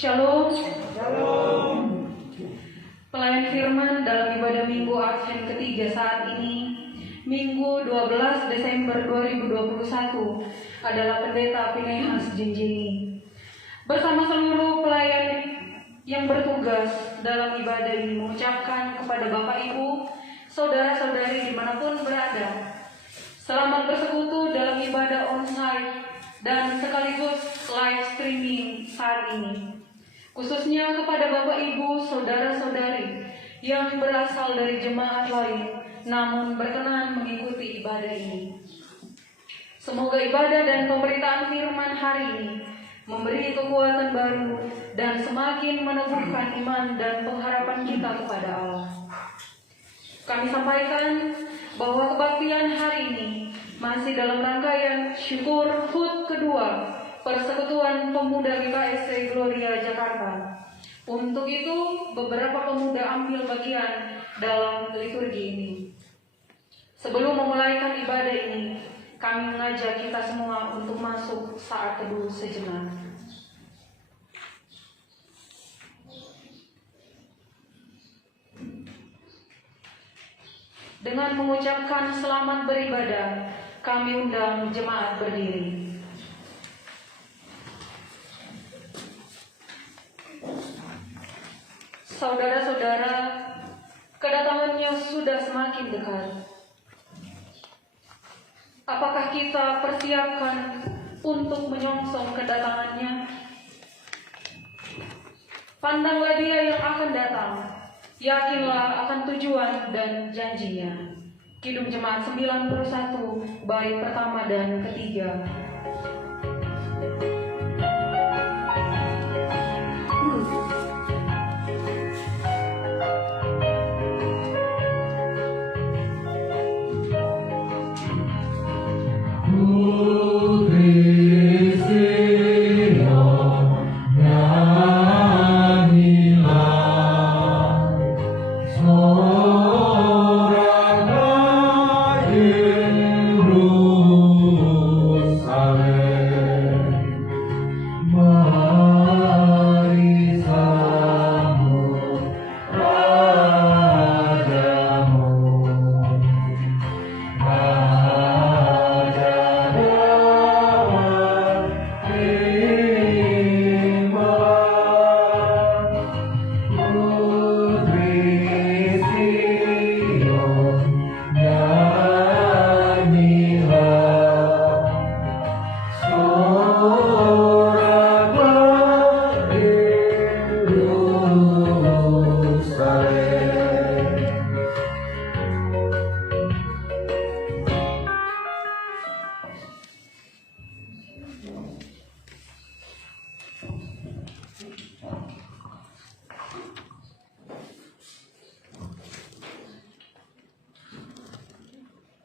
Shalom. Shalom. Pelayan firman dalam ibadah Minggu Advent ketiga saat ini, Minggu 12 Desember 2021, adalah Pendeta Pinehas Jinjini. Bersama seluruh pelayan yang bertugas dalam ibadah ini mengucapkan kepada Bapak Ibu, saudara-saudari dimanapun berada, selamat bersekutu dalam ibadah onsite dan sekaligus live streaming saat ini. Khususnya kepada Bapak Ibu, saudara-saudari yang berasal dari jemaat lain namun berkenan mengikuti ibadah ini. Semoga ibadah dan pemberitaan firman hari ini memberi kekuatan baru dan semakin meneguhkan iman dan pengharapan kita kepada Allah. Kami sampaikan bahwa kebaktian hari ini masih dalam rangkaian syukur HUT kedua Persekutuan Pemuda GKSC Gloria Jakarta. Untuk itu, beberapa pemuda ambil bagian dalam liturgi ini. Sebelum memulaikan ibadah ini, kami mengajak kita semua untuk masuk saat teduh sejenak. Dengan mengucapkan selamat beribadah, kami undang jemaat berdiri. Saudara-saudara, kedatangannya sudah semakin dekat. Apakah kita persiapkan untuk menyongsong kedatangannya? Pandanglah dia yang akan datang, yakinlah akan tujuan dan janjinya. Kidung Jemaat 91, bait pertama dan ketiga.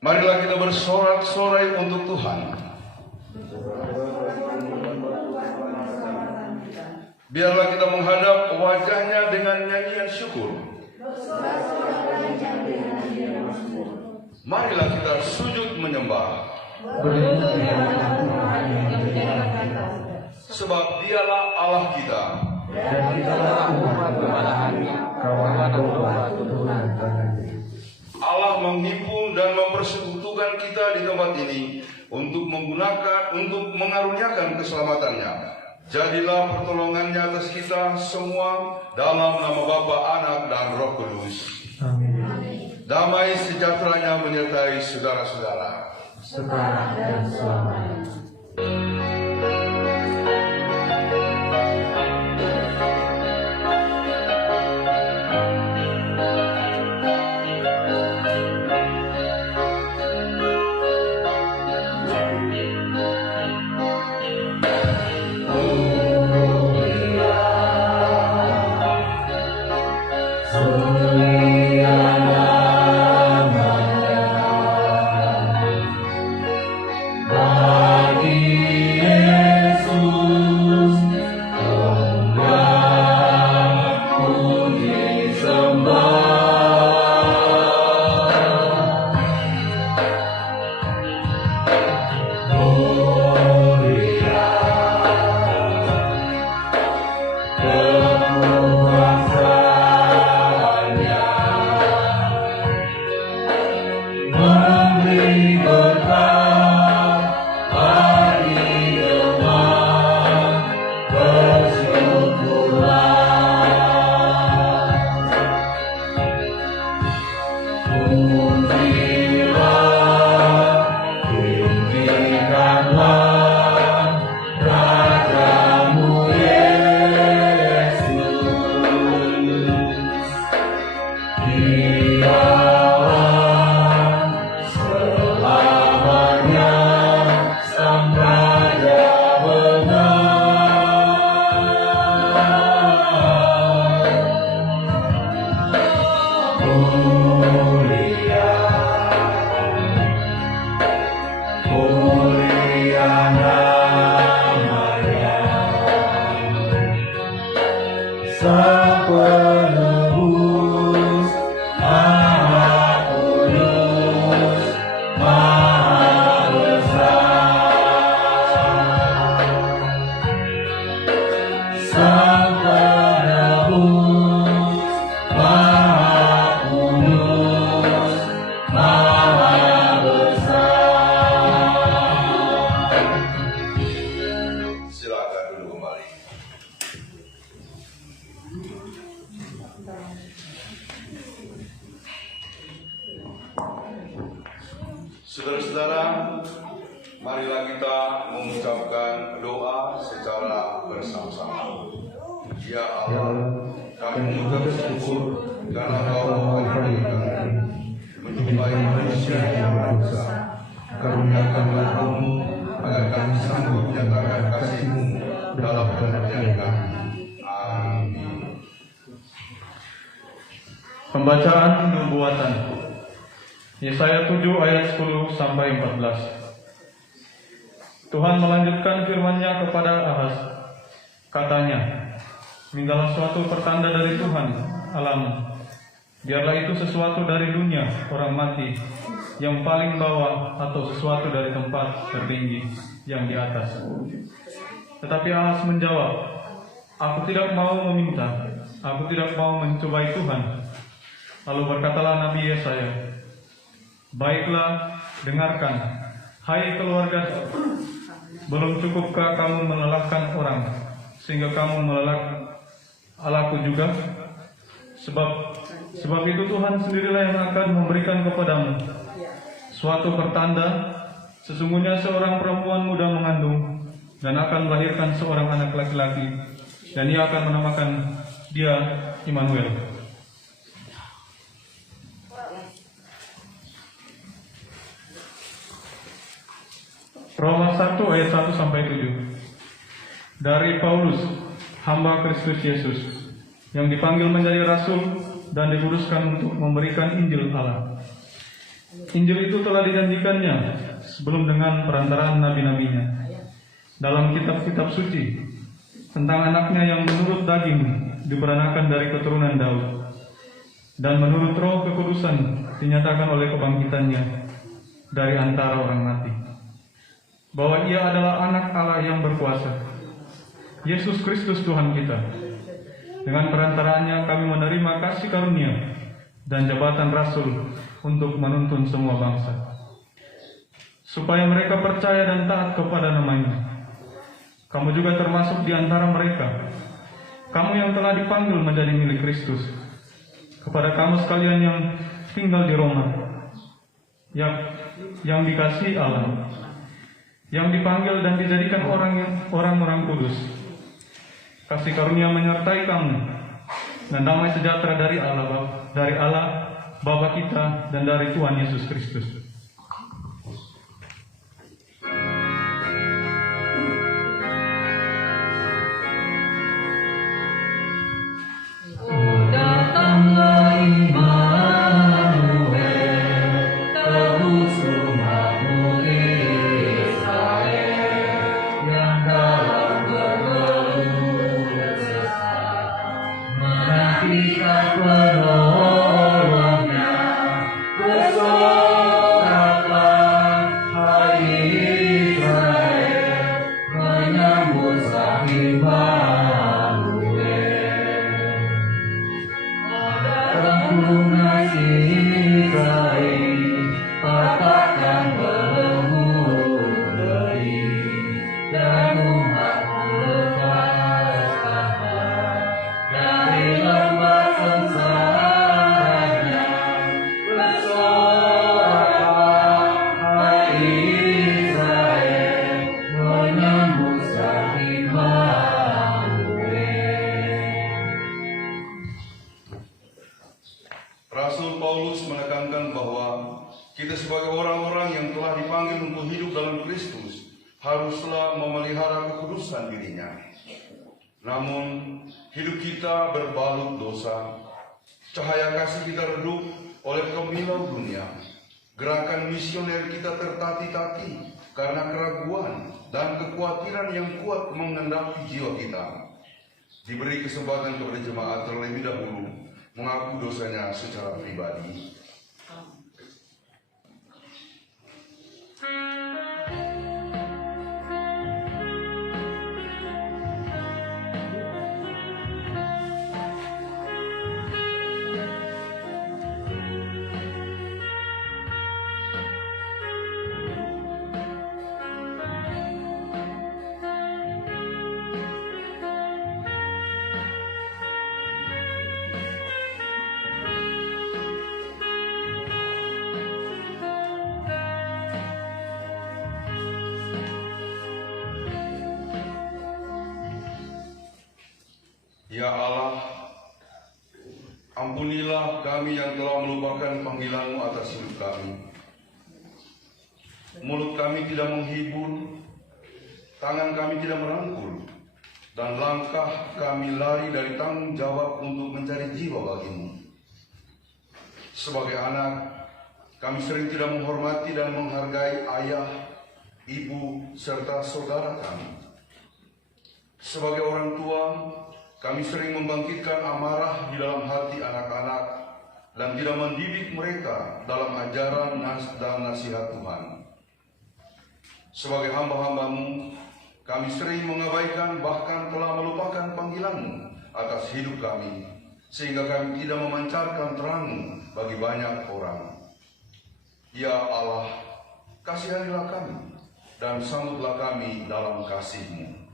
Marilah kita bersorak-sorai untuk Tuhan. Biarlah kita menghadap wajah-Nya dengan nyanyian syukur. Marilah kita sujud menyembah. Sebab Dialah Allah kita. Dan dikalah umat kemalahannya, kawanan domba turunan tangannya. Allah menghimpun dan mempersekutukan kita di tempat ini untuk mengaruniakan keselamatannya. Jadilah pertolongannya atas kita semua dalam nama Bapa, Anak, dan Roh Kudus. Amin. Damai sejahteranya menyertai saudara-saudara Sekarang dan selamanya. Bagi Sang Penebus, Maha Kudus, Maha Besar. Sang Penebus, Maha Kudus, Maha Besar. Silakan duduk kembali. Saudara-saudara, marilah kita mengucapkan doa secara bersama-sama. Ya Allah, kami mengucap syukur karena Kau mengampuni kami, menjumpai manusia yang berdosa. Karuniakanlah Kamu agar kami sanggup menyatakan kasih-Mu dalam pengertian kami. Amin. Pembacaan Nubuatan Yesaya 7 ayat 10 sampai 14. Tuhan melanjutkan firman-Nya kepada Ahaz. Katanya, mintalah suatu pertanda dari Tuhan Allahmu. Biarlah itu sesuatu dari dunia orang mati yang paling bawah atau sesuatu dari tempat tertinggi yang di atas. Tetapi Ahaz menjawab, aku tidak mau meminta, aku tidak mau mencobai Tuhan. Lalu berkatalah Nabi Yesaya, baiklah, dengarkan, hai keluarga, belum cukupkah kamu melelahkan orang, sehingga kamu melelahkan Allahku juga? Sebab itu Tuhan sendirilah yang akan memberikan kepadamu suatu pertanda. Sesungguhnya seorang perempuan muda mengandung dan akan melahirkan seorang anak laki-laki, dan ia akan menamakan dia Immanuel. Roma 1 ayat 1 sampai 7. Dari Paulus, hamba Kristus Yesus, yang dipanggil menjadi rasul dan dikuduskan untuk memberikan Injil Allah. Injil itu telah dijanjikannya sebelum dengan perantaraan nabi-nabinya dalam kitab-kitab suci tentang anaknya yang menurut daging diberanakan dari keturunan Daud, dan menurut Roh kekudusan dinyatakan oleh kebangkitannya dari antara orang mati, bahwa ia adalah anak Allah yang berkuasa, Yesus Kristus Tuhan kita. Dengan perantaraannya kami menerima kasih karunia dan jabatan rasul untuk menuntun semua bangsa, supaya mereka percaya dan taat kepada namanya. Kamu juga termasuk di antara mereka, kamu yang telah dipanggil menjadi milik Kristus. Kepada kamu sekalian yang tinggal di Roma, yang dikasihi Allah, yang dipanggil dan dijadikan orang-orang kudus, kasih karunia menyertai kamu, dan damai sejahtera dari Allah Bapa kita dan dari Tuhan Yesus Kristus. Datanglah Immanuel, tebus umatmu Israel, yang dalam bergelut dan sesat menantikan penolongnya. Bersoraklah hai Israel, menyambut Sang Immanuel. Katakan belenggu beri, dan umatmu lepaskanlah dari lembah sengsaranya. Bersoraklah hai Israel, menyambut Sang Immanuel. Rasul Paulus menekankan bahwa kita sebagai orang-orang yang telah dipanggil untuk hidup dalam Kristus haruslah memelihara kekudusan dirinya. Namun, hidup kita berbalut dosa. Cahaya kasih kita redup oleh kemilau dunia. Gerakan misioner kita tertati-tati karena keraguan dan kekhawatiran yang kuat mengendaki jiwa kita. diberi kesempatan kepada jemaat terlebih dahulu mengaku dosanya secara pribadi. Ya Allah, ampunilah kami yang telah melupakan panggilan-Mu atas hidup kami. Mulut kami tidak menghibur, tangan kami tidak merangkul, dan langkah kami lari dari tanggung jawab untuk mencari jiwa bagi-Mu. Sebagai anak, kami sering tidak menghormati dan menghargai ayah, ibu, serta saudara kami. Sebagai orang tua, kami sering membangkitkan amarah di dalam hati anak-anak dan tidak mendidik mereka dalam ajaran dan nasihat Tuhan. Sebagai hamba-hamba-Mu, kami sering mengabaikan bahkan telah melupakan panggilan-Mu atas hidup kami, sehingga kami tidak memancarkan terang-Mu bagi banyak orang. Ya Allah, kasihanilah kami dan sambutlah kami dalam kasih-Mu.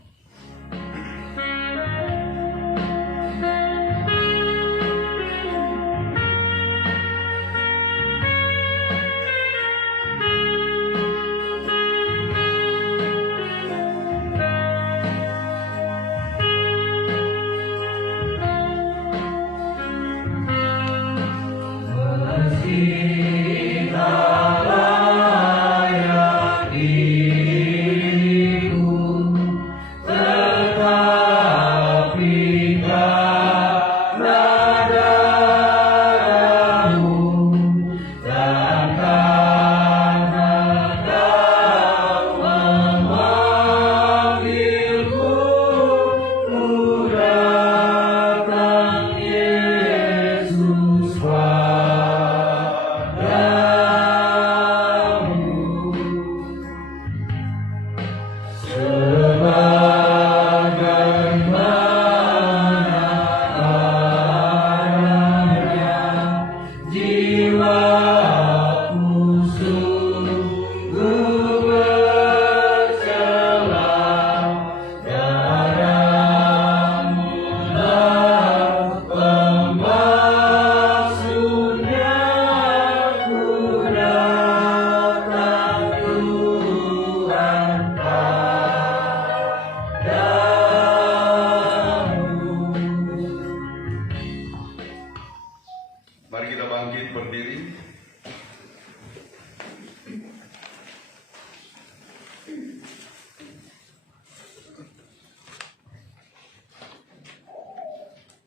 Mari kita bangkit berdiri.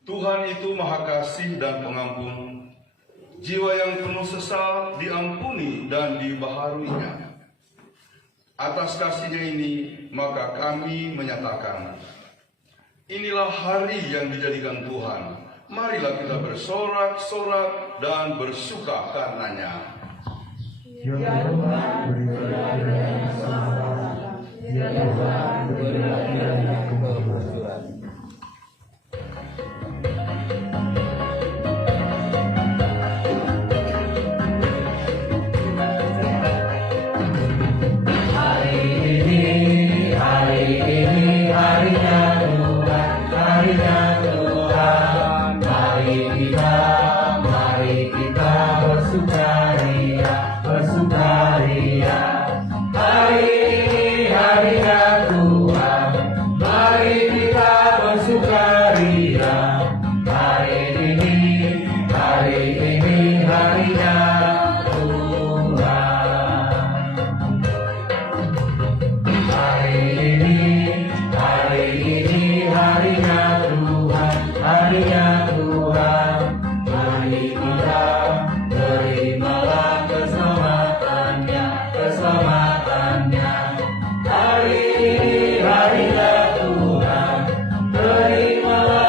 Tuhan itu Maha Kasih dan Pengampun. Jiwa yang penuh sesal diampuni dan dibaharuinya. Atas kasih-Nya ini, maka kami menyatakan, inilah hari yang dijadikan Tuhan. Marilah kita bersorak-sorak dan bersuka karenanya. Ya Tuhan, berilah kiranya kesabaran. Ya Tuhan, berilah kiranya kemakmuran. Terimalah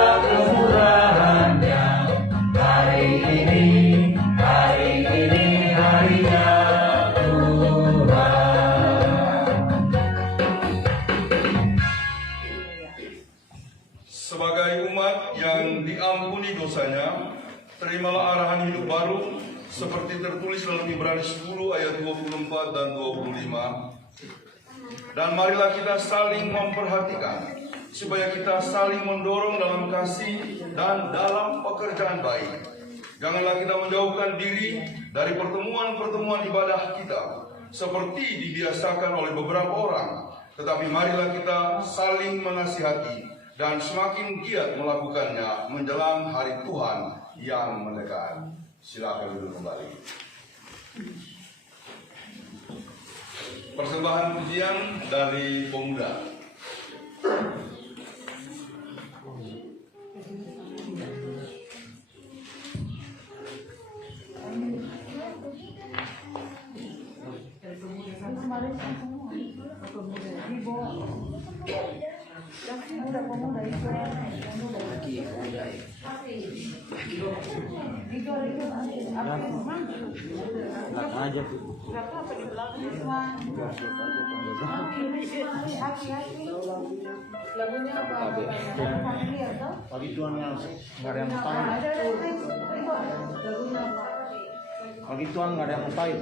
Sebagai umat yang diampuni dosanya, terimalah arahan hidup baru seperti tertulis dalam Ibrani 10 ayat 24 dan 25. Dan marilah kita saling memperhatikan supaya kita saling mendorong dalam kasih dan dalam pekerjaan baik. Janganlah kita menjauhkan diri dari pertemuan-pertemuan ibadah kita seperti dibiasakan oleh beberapa orang, tetapi marilah kita saling menasihati dan semakin giat melakukannya menjelang hari Tuhan yang mendekat. Silakan duduk kembali. Persembahan pujian dari pemuda. aja tuh. Lagunya apa? Pagi tuan yang nggak ada yang tahu. Pagi tuan nggak ada yang tahu.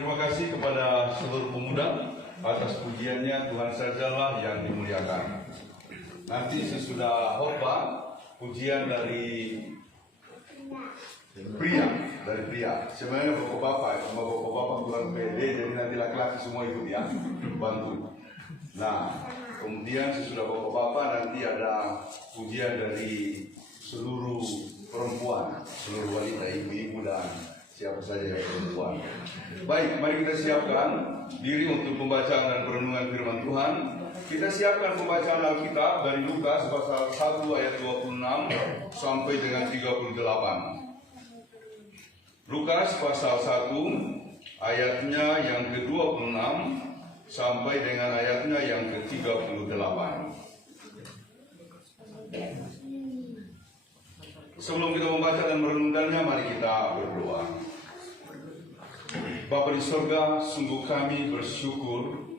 Terima kasih kepada seluruh pemuda atas pujiannya. Tuhan sajalah yang dimuliakan. Nanti sesudah khotbah pujian dari pria. Sebenarnya bapak-bapak kurang pede, jadi nanti laki-laki semua ikut ya, bantu. Nah, kemudian sesudah bapak-bapak nanti ada pujian dari seluruh perempuan, seluruh wanita, ibu-ibu dan siapa saja yang perempuan. Baik, mari kita siapkan diri untuk pembacaan dan perenungan firman Tuhan. Kita siapkan pembacaan Alkitab dari Lukas pasal 1 ayat 26 sampai dengan 38. Lukas pasal 1 ayatnya yang ke-26 sampai dengan ayatnya yang ke-38. Sebelum kita membaca dan merenungkannya, mari kita berdoa. Bapa di surga, sungguh kami bersyukur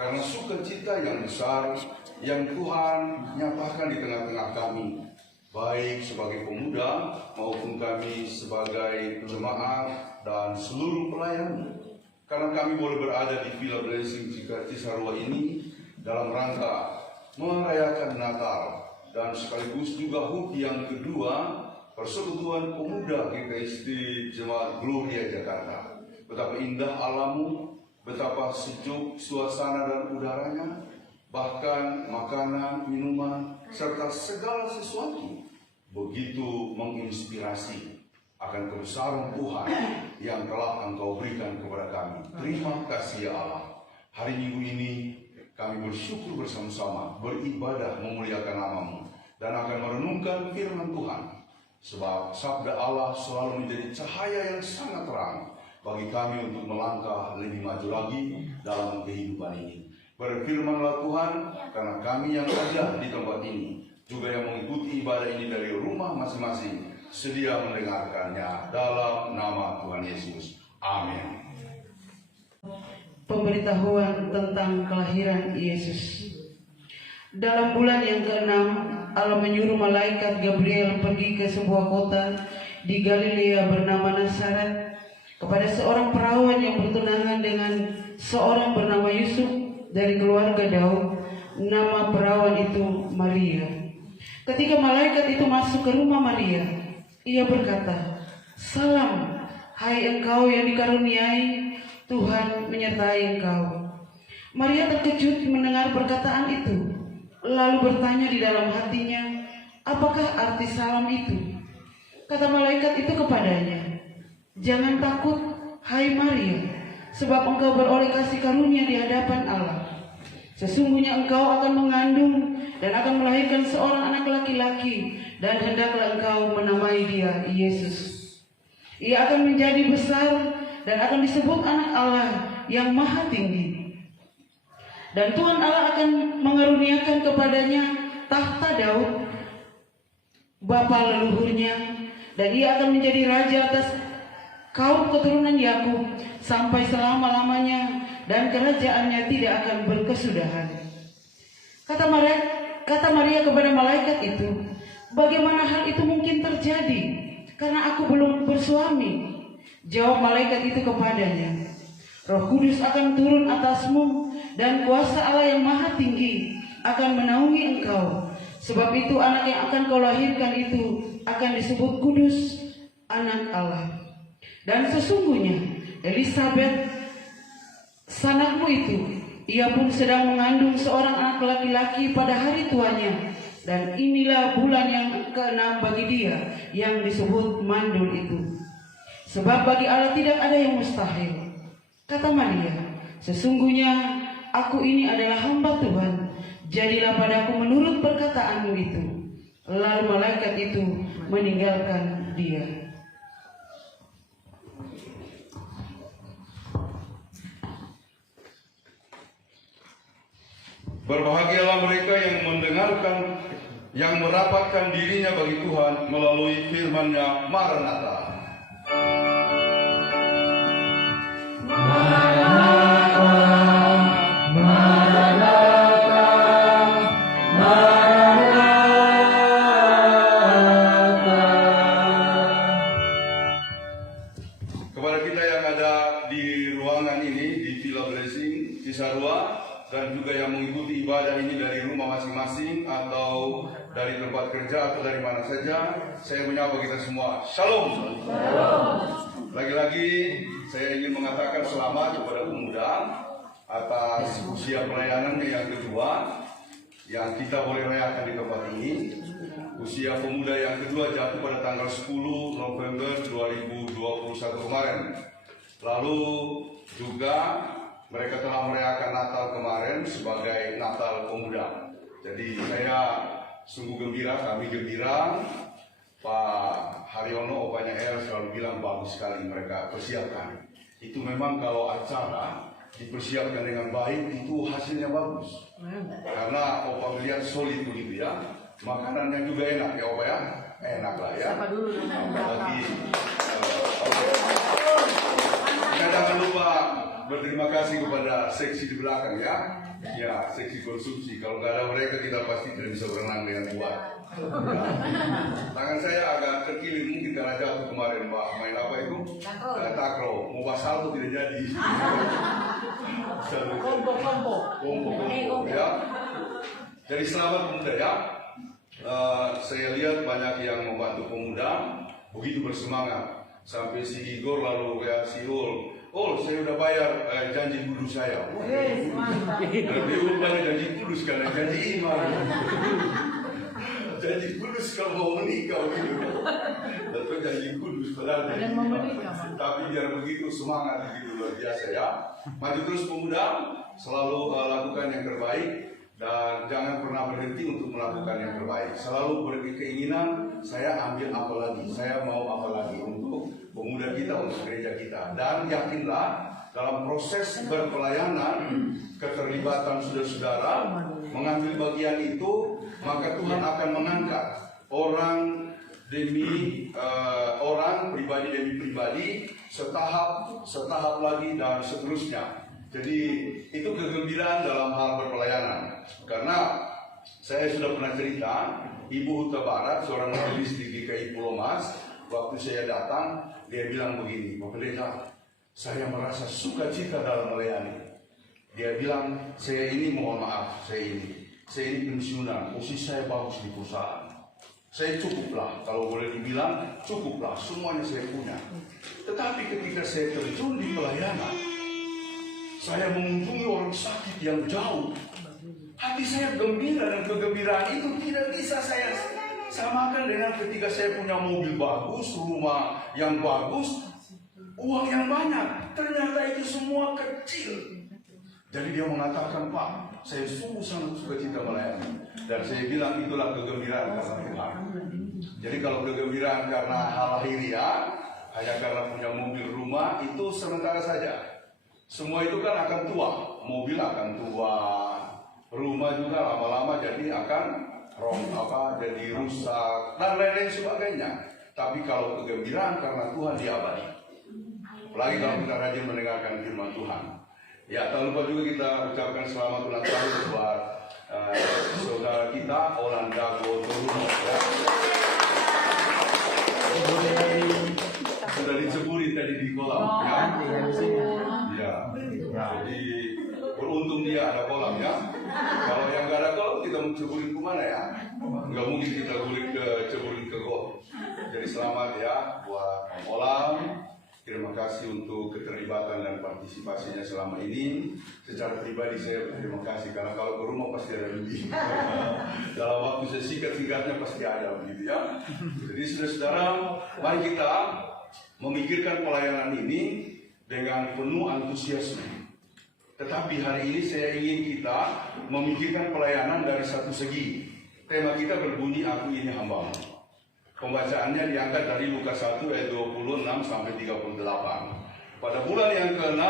karena sukacita yang besar yang Tuhan nyatakan di tengah-tengah kami, baik sebagai pemuda maupun kami sebagai jemaat dan seluruh pelayan. Karena kami boleh berada di Villa Blessing Cisarua ini dalam rangka merayakan Natal dan sekaligus juga HUT yang kedua, Persekutuan Pemuda GKSD Jemaat Gloria Jakarta. Betapa indah alammu, betapa sejuk suasana dan udaranya, bahkan makanan, minuman, serta segala sesuatu begitu menginspirasi akan kebesaran Tuhan yang telah Engkau berikan kepada kami. Terima kasih ya Allah. Hari Minggu ini kami bersyukur bersama-sama, beribadah memuliakan nama-Mu, dan akan merenungkan firman Tuhan. Sebab sabda Allah selalu menjadi cahaya yang sangat terang bagi kami untuk melangkah lebih maju lagi dalam kehidupan ini. Berfirmanlah Tuhan, karena kami yang ada di tempat ini, juga yang mengikuti ibadah ini dari rumah masing-masing, sedia mendengarkannya dalam nama Tuhan Yesus. Amin. Pemberitahuan tentang kelahiran Yesus. Dalam bulan yang ke-6, Allah menyuruh malaikat Gabriel pergi ke sebuah kota di Galilea bernama Nazaret kepada seorang perawan yang bertunangan dengan seorang bernama Yusuf dari keluarga Daud. Nama perawan itu Maria. Ketika malaikat itu masuk ke rumah Maria, ia berkata, "Salam, hai engkau yang dikaruniai, Tuhan menyertai engkau." Maria terkejut mendengar perkataan itu, lalu bertanya di dalam hatinya, apakah arti salam itu? Kata malaikat itu kepadanya, "Jangan takut, hai Maria, sebab engkau beroleh kasih karunia di hadapan Allah. Sesungguhnya engkau akan mengandung dan akan melahirkan seorang anak laki-laki, dan hendaklah engkau menamai dia Yesus. Ia akan menjadi besar dan akan disebut anak Allah yang maha tinggi. Dan Tuhan Allah akan mengaruniakan kepadanya tahta Daud, bapa leluhurnya, dan ia akan menjadi raja atas kaum keturunan Yakub sampai selama-lamanya, dan kerajaannya tidak akan berkesudahan." Kata Maria kepada malaikat itu, "Bagaimana hal itu mungkin terjadi? Karena aku belum bersuami." Jawab malaikat itu kepadanya, "Roh Kudus akan turun atasmu, dan kuasa Allah yang maha tinggi akan menaungi engkau. Sebab itu anak yang akan kau lahirkan itu akan disebut kudus, anak Allah. Dan sesungguhnya Elisabet, sanakmu itu, ia pun sedang mengandung seorang anak laki-laki pada hari tuanya. Dan inilah bulan yang ke-6 bagi dia yang disebut mandul itu. Sebab bagi Allah tidak ada yang mustahil." Kata Maria, "Sesungguhnya aku ini adalah hamba Tuhan, jadilah padaku menurut perkataanmu itu." Lalu malaikat itu meninggalkan dia. Berbahagialah mereka yang mendengarkan, yang merapatkan dirinya bagi Tuhan melalui firman-Nya. Maranatha. Kepada kita yang ada di ruangan ini di Villa Blessing Cisarua, dan juga yang mengikuti ibadah ini dari rumah masing-masing atau dari tempat kerja atau dari mana saja, saya menyapa kita semua. Shalom. Lagi-lagi saya ingin mengatakan selamat kepada pemuda atas usia pelayanannya yang kedua yang kita boleh rayakan di tempat ini. Usia pemuda yang kedua jatuh pada tanggal 10 November 2021 kemarin. Lalu juga mereka telah merayakan Natal kemarin sebagai Natal Pemuda. Jadi saya sungguh gembira, kami gembira. Pak Haryono, opanya El selalu bilang bagus sekali mereka persiapkan. Itu memang kalau acara dipersiapkan dengan baik itu hasilnya bagus. Karena opa melihat solid begitu ya. Makanannya juga enak ya opa ya. Enak lah ya. Lagi jangan lupa berterima kasih kepada seksi di belakang ya. Ya, seksi konsumsi. Kalau nggak ada mereka kita pasti tidak bisa berenang dengan kuat. Ya. Tangan saya agak terkilir mungkin karena jatuh kemarin Pak. Main apa itu? Takro. Mau basal tuh tidak jadi. Kompo. Ya. Jadi selamat pemuda ya. Saya lihat banyak yang membantu pemuda begitu bersemangat. Sampai si Igor lalu reaksi saya udah bayar janji kudus saya. Lebih banyak janji kudus karena janji iman. Janji kudus kalau mau menikah gitu. Atau janji kudus padahal janji iman. Tapi biar begitu semangat begitu luar biasa ya. Maju terus pemuda, selalu lakukan yang terbaik dan jangan pernah berhenti untuk melakukan yang terbaik. Selalu berkeinginan saya ambil apa lagi, saya mau apa lagi untuk pemuda kita, untuk gereja kita. Dan yakinlah dalam proses berpelayanan, keterlibatan saudara-saudara mengambil bagian itu, maka Tuhan akan mengangkat orang demi orang, pribadi demi pribadi, setahap lagi dan seterusnya. Jadi itu kegembiraan dalam hal berpelayanan. Karena saya sudah pernah cerita, Ibu Huta Barat, seorang majelis di GKI Pulau Mas, waktu saya datang, dia bilang begini, Pak Pendeta, saya merasa sukacita dalam melayani. Dia bilang, saya ini mohon maaf, saya ini pensiunan, posisi saya bagus di perusahaan. Saya cukuplah, kalau boleh dibilang, cukuplah, semuanya saya punya. Tetapi ketika saya terjun di pelayanan, saya mengunjungi orang sakit yang jauh. Hati saya gembira dan kegembiraan itu tidak bisa saya samakan dengan ketika saya punya mobil bagus, rumah yang bagus, uang yang banyak. Ternyata itu semua kecil. Jadi dia mengatakan, Pak, saya sungguh sangat sukacita melayani. Dan saya bilang itulah kegembiraan karena Tuhan. Jadi kalau kegembiraan karena hal lahiriah, hanya karena punya mobil rumah, itu sementara saja. Semua itu kan akan tua, mobil akan tua, rumah juga lama-lama jadi akan jadi rusak dan lain-lain sebagainya. Tapi kalau kegembiraan karena Tuhan dia abadi. Apalagi kalau kita rajin mendengarkan firman Tuhan. Ya, tak lupa juga kita ucapkan selamat ulang tahun buat saudara kita Olanda Gotoruno. Ya. Sudah diceburi tadi di kolam. Ya, jadi beruntung dia ada kolam ya. Kalau yang nggak ada kolam kita mau ceburin kemana ya? Nggak mungkin kita ceburin ke got. Jadi selamat ya buat kolam. Terima kasih untuk keterlibatan dan partisipasinya selama ini. Secara pribadi saya berterima kasih karena kalau ke rumah pasti ada lebih. Dalam waktu saya singkat-singkatnya pasti ada begitu ya. Jadi saudara-saudara, mari kita memikirkan pelayanan ini dengan penuh antusiasme. Tetapi hari ini saya ingin kita memikirkan pelayanan dari satu segi. Tema kita berbunyi, aku ini hamba-Mu. Pembacaannya diangkat dari Lukas 1 ayat 26 sampai 38. Pada bulan yang ke-6,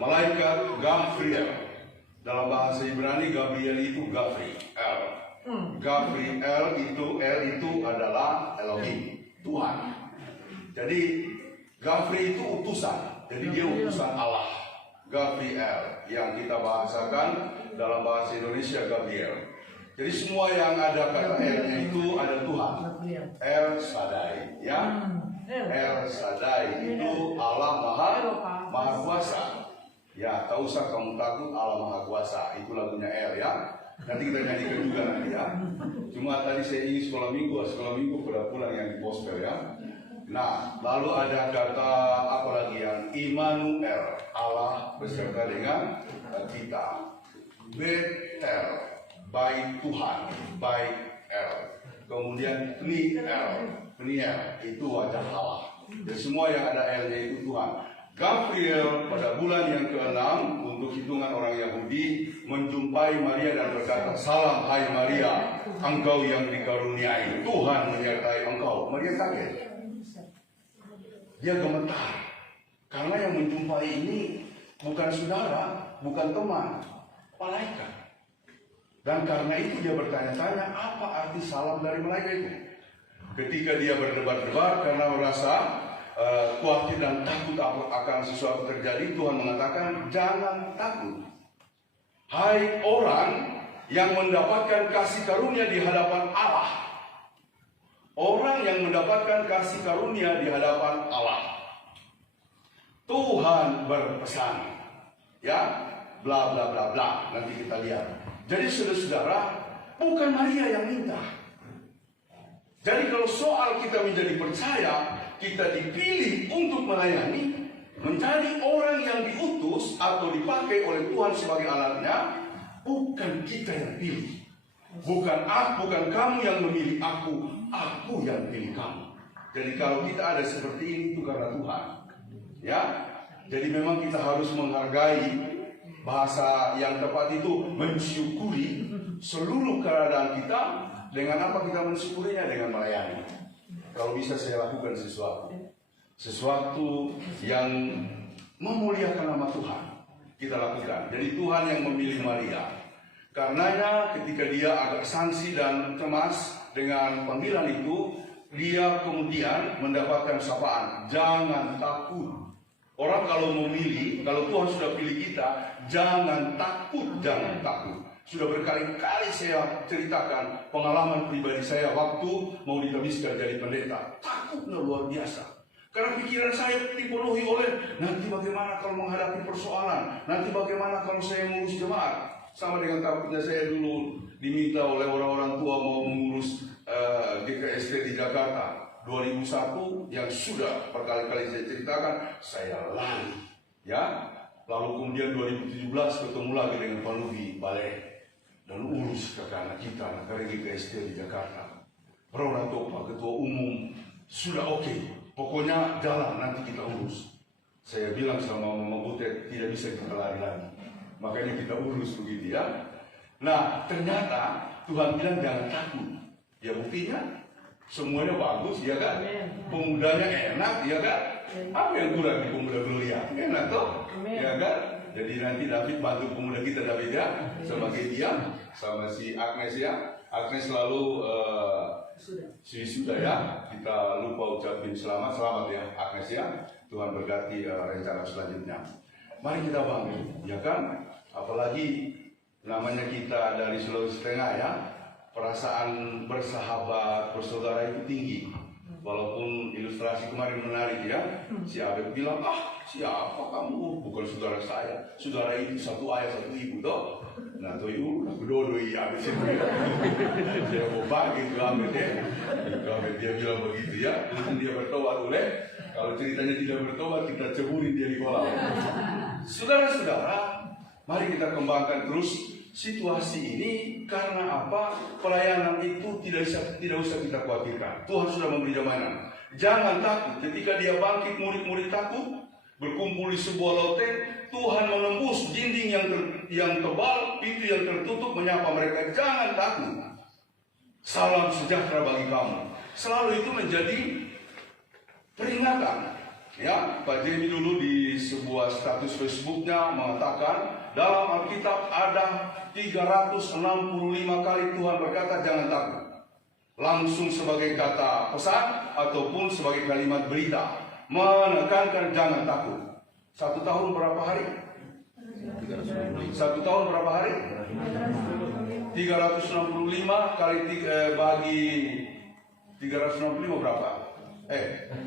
malaikat Gabriel, dalam bahasa Ibrani Gabriel itu Gabriel. Gabriel itu adalah Elohim, Tuhan. Jadi Gabriel itu utusan. Jadi dia utusan Allah. Gabriel yang kita bahasakan dalam bahasa Indonesia Gabriel. Jadi semua yang ada kata L-nya itu ada Tuhan. El Shaddai, ya. El Shaddai itu Allah Maha Kuasa. Ya, tak usah kamu takut, Allah Maha Kuasa. Itu lagunya El ya. Nanti kita nyanyikan juga nanti ya. Cuma tadi saya ingin sekolah minggu pada pulang yang di poster ya. Nah, lalu ada kata apa lagi yang Immanuel, Allah beserta dengan kita. Betel, baik Tuhan, baik El. Kemudian Pniel, itu wajah Allah. Dan semua yang ada L-nya itu Tuhan. Gabriel pada bulan yang ke-6 untuk hitungan orang Yahudi menjumpai Maria dan berkata, "Salam hai Maria, engkau yang dikaruniai, Tuhan menyertai engkau." Maria kaget. Dia gemetar. Karena yang menjumpai ini bukan saudara, bukan teman, malaikat. Dan karena itu dia bertanya-tanya, apa arti salam dari malaikat itu? Ketika dia berdebar-debar karena merasa khawatir dan takut akan sesuatu terjadi, Tuhan mengatakan, "Jangan takut. Hai orang yang mendapatkan kasih karunia di hadapan Allah." Orang yang mendapatkan kasih karunia di hadapan Allah. Tuhan berpesan. Ya, bla bla bla bla. Nanti kita lihat. Jadi saudara-saudara, bukan Maria yang minta. Jadi kalau soal kita menjadi percaya, kita dipilih untuk melayani, menjadi orang yang diutus atau dipakai oleh Tuhan sebagai alatnya, bukan kita yang pilih. Bukan kamu yang memilih aku yang pilih kamu. Jadi kalau kita ada seperti ini itu karena Tuhan. Ya, jadi memang kita harus menghargai, bahasa yang tepat itu mensyukuri seluruh keadaan kita. Dengan apa kita mensyukurinya? Dengan melayani. Kalau bisa saya lakukan sesuatu yang memuliakan nama Tuhan, kita lakukan. Jadi Tuhan yang memilih Maria. Karenanya ketika dia agak sangsi dan cemas dengan panggilan itu, dia kemudian mendapatkan sapaan, "Jangan takut." Orang kalau memilih, kalau Tuhan sudah pilih kita, jangan takut, jangan takut. Sudah berkali-kali saya ceritakan pengalaman pribadi saya waktu mau ditebiskan jadi pendeta. Takutnya luar biasa. Karena pikiran saya dipenuhi oleh, nanti bagaimana kalau menghadapi persoalan, nanti bagaimana kalau saya mengurus jemaat. Sama dengan takutnya saya dulu diminta oleh orang-orang tua mau mengurus GKST di Jakarta 2001 yang sudah berkali-kali saya ceritakan, saya lari. Ya, lalu kemudian 2017 ketemu lagi dengan Pak Lubi Balai dan urus ke anak kita, anak GKST di Jakarta. Orang tua ketua umum sudah oke. Pokoknya jalan, nanti kita urus. Saya bilang sama Mama Butet, tidak bisa kita lari lagi. Makanya kita urus begitu ya. Nah, ternyata Tuhan bilang jangan takut. Ya buktinya, semuanya bagus, ya kan? Pemudanya enak, ya kan? Apa yang kurang di pemuda belia? Enak toh? Ya kan? Jadi nanti David bantu pemuda kita David ya, sebagai dia, sama si Agnes ya. Agnes selalu sudah ya, kita lupa ucapin selamat ya Agnes ya. Tuhan berkati rencana selanjutnya. Mari kita bangun, ya kan? Apalagi namanya kita dari Sulawesi Tengah ya, perasaan bersahabat, bersaudara itu tinggi. Walaupun ilustrasi kemarin menarik ya, si Abel bilang, siapa kamu? Bukan saudara saya, saudara itu satu ayah satu ibu toh. Nah tuh ibu berdodoi Abel sendiri. Dia mau bagi ke Abel dia bilang begitu ya. Mungkin dia bertobat boleh. Kalau ceritanya tidak bertobat, kita ceburin dia di kolam. Saudara-saudara, mari kita kembangkan terus situasi ini. Karena apa? Pelayanan itu tidak usah kita khawatirkan. Tuhan sudah memberi jaminan. Jangan takut. Ketika dia bangkit, murid-murid takut, berkumpul di sebuah loteng. Tuhan menembus dinding yang tebal, pintu yang tertutup, menyapa mereka. Jangan takut. Salam sejahtera bagi kamu. Selalu itu menjadi peringatan. Ya, Pak Jemi dulu di sebuah status Facebooknya mengatakan dalam Alkitab ada 365 kali Tuhan berkata jangan takut. Langsung sebagai kata pesan ataupun sebagai kalimat berita menekankan jangan takut. 1 tahun berapa hari? 1 tahun berapa hari? 365 kali bagi 365 berapa?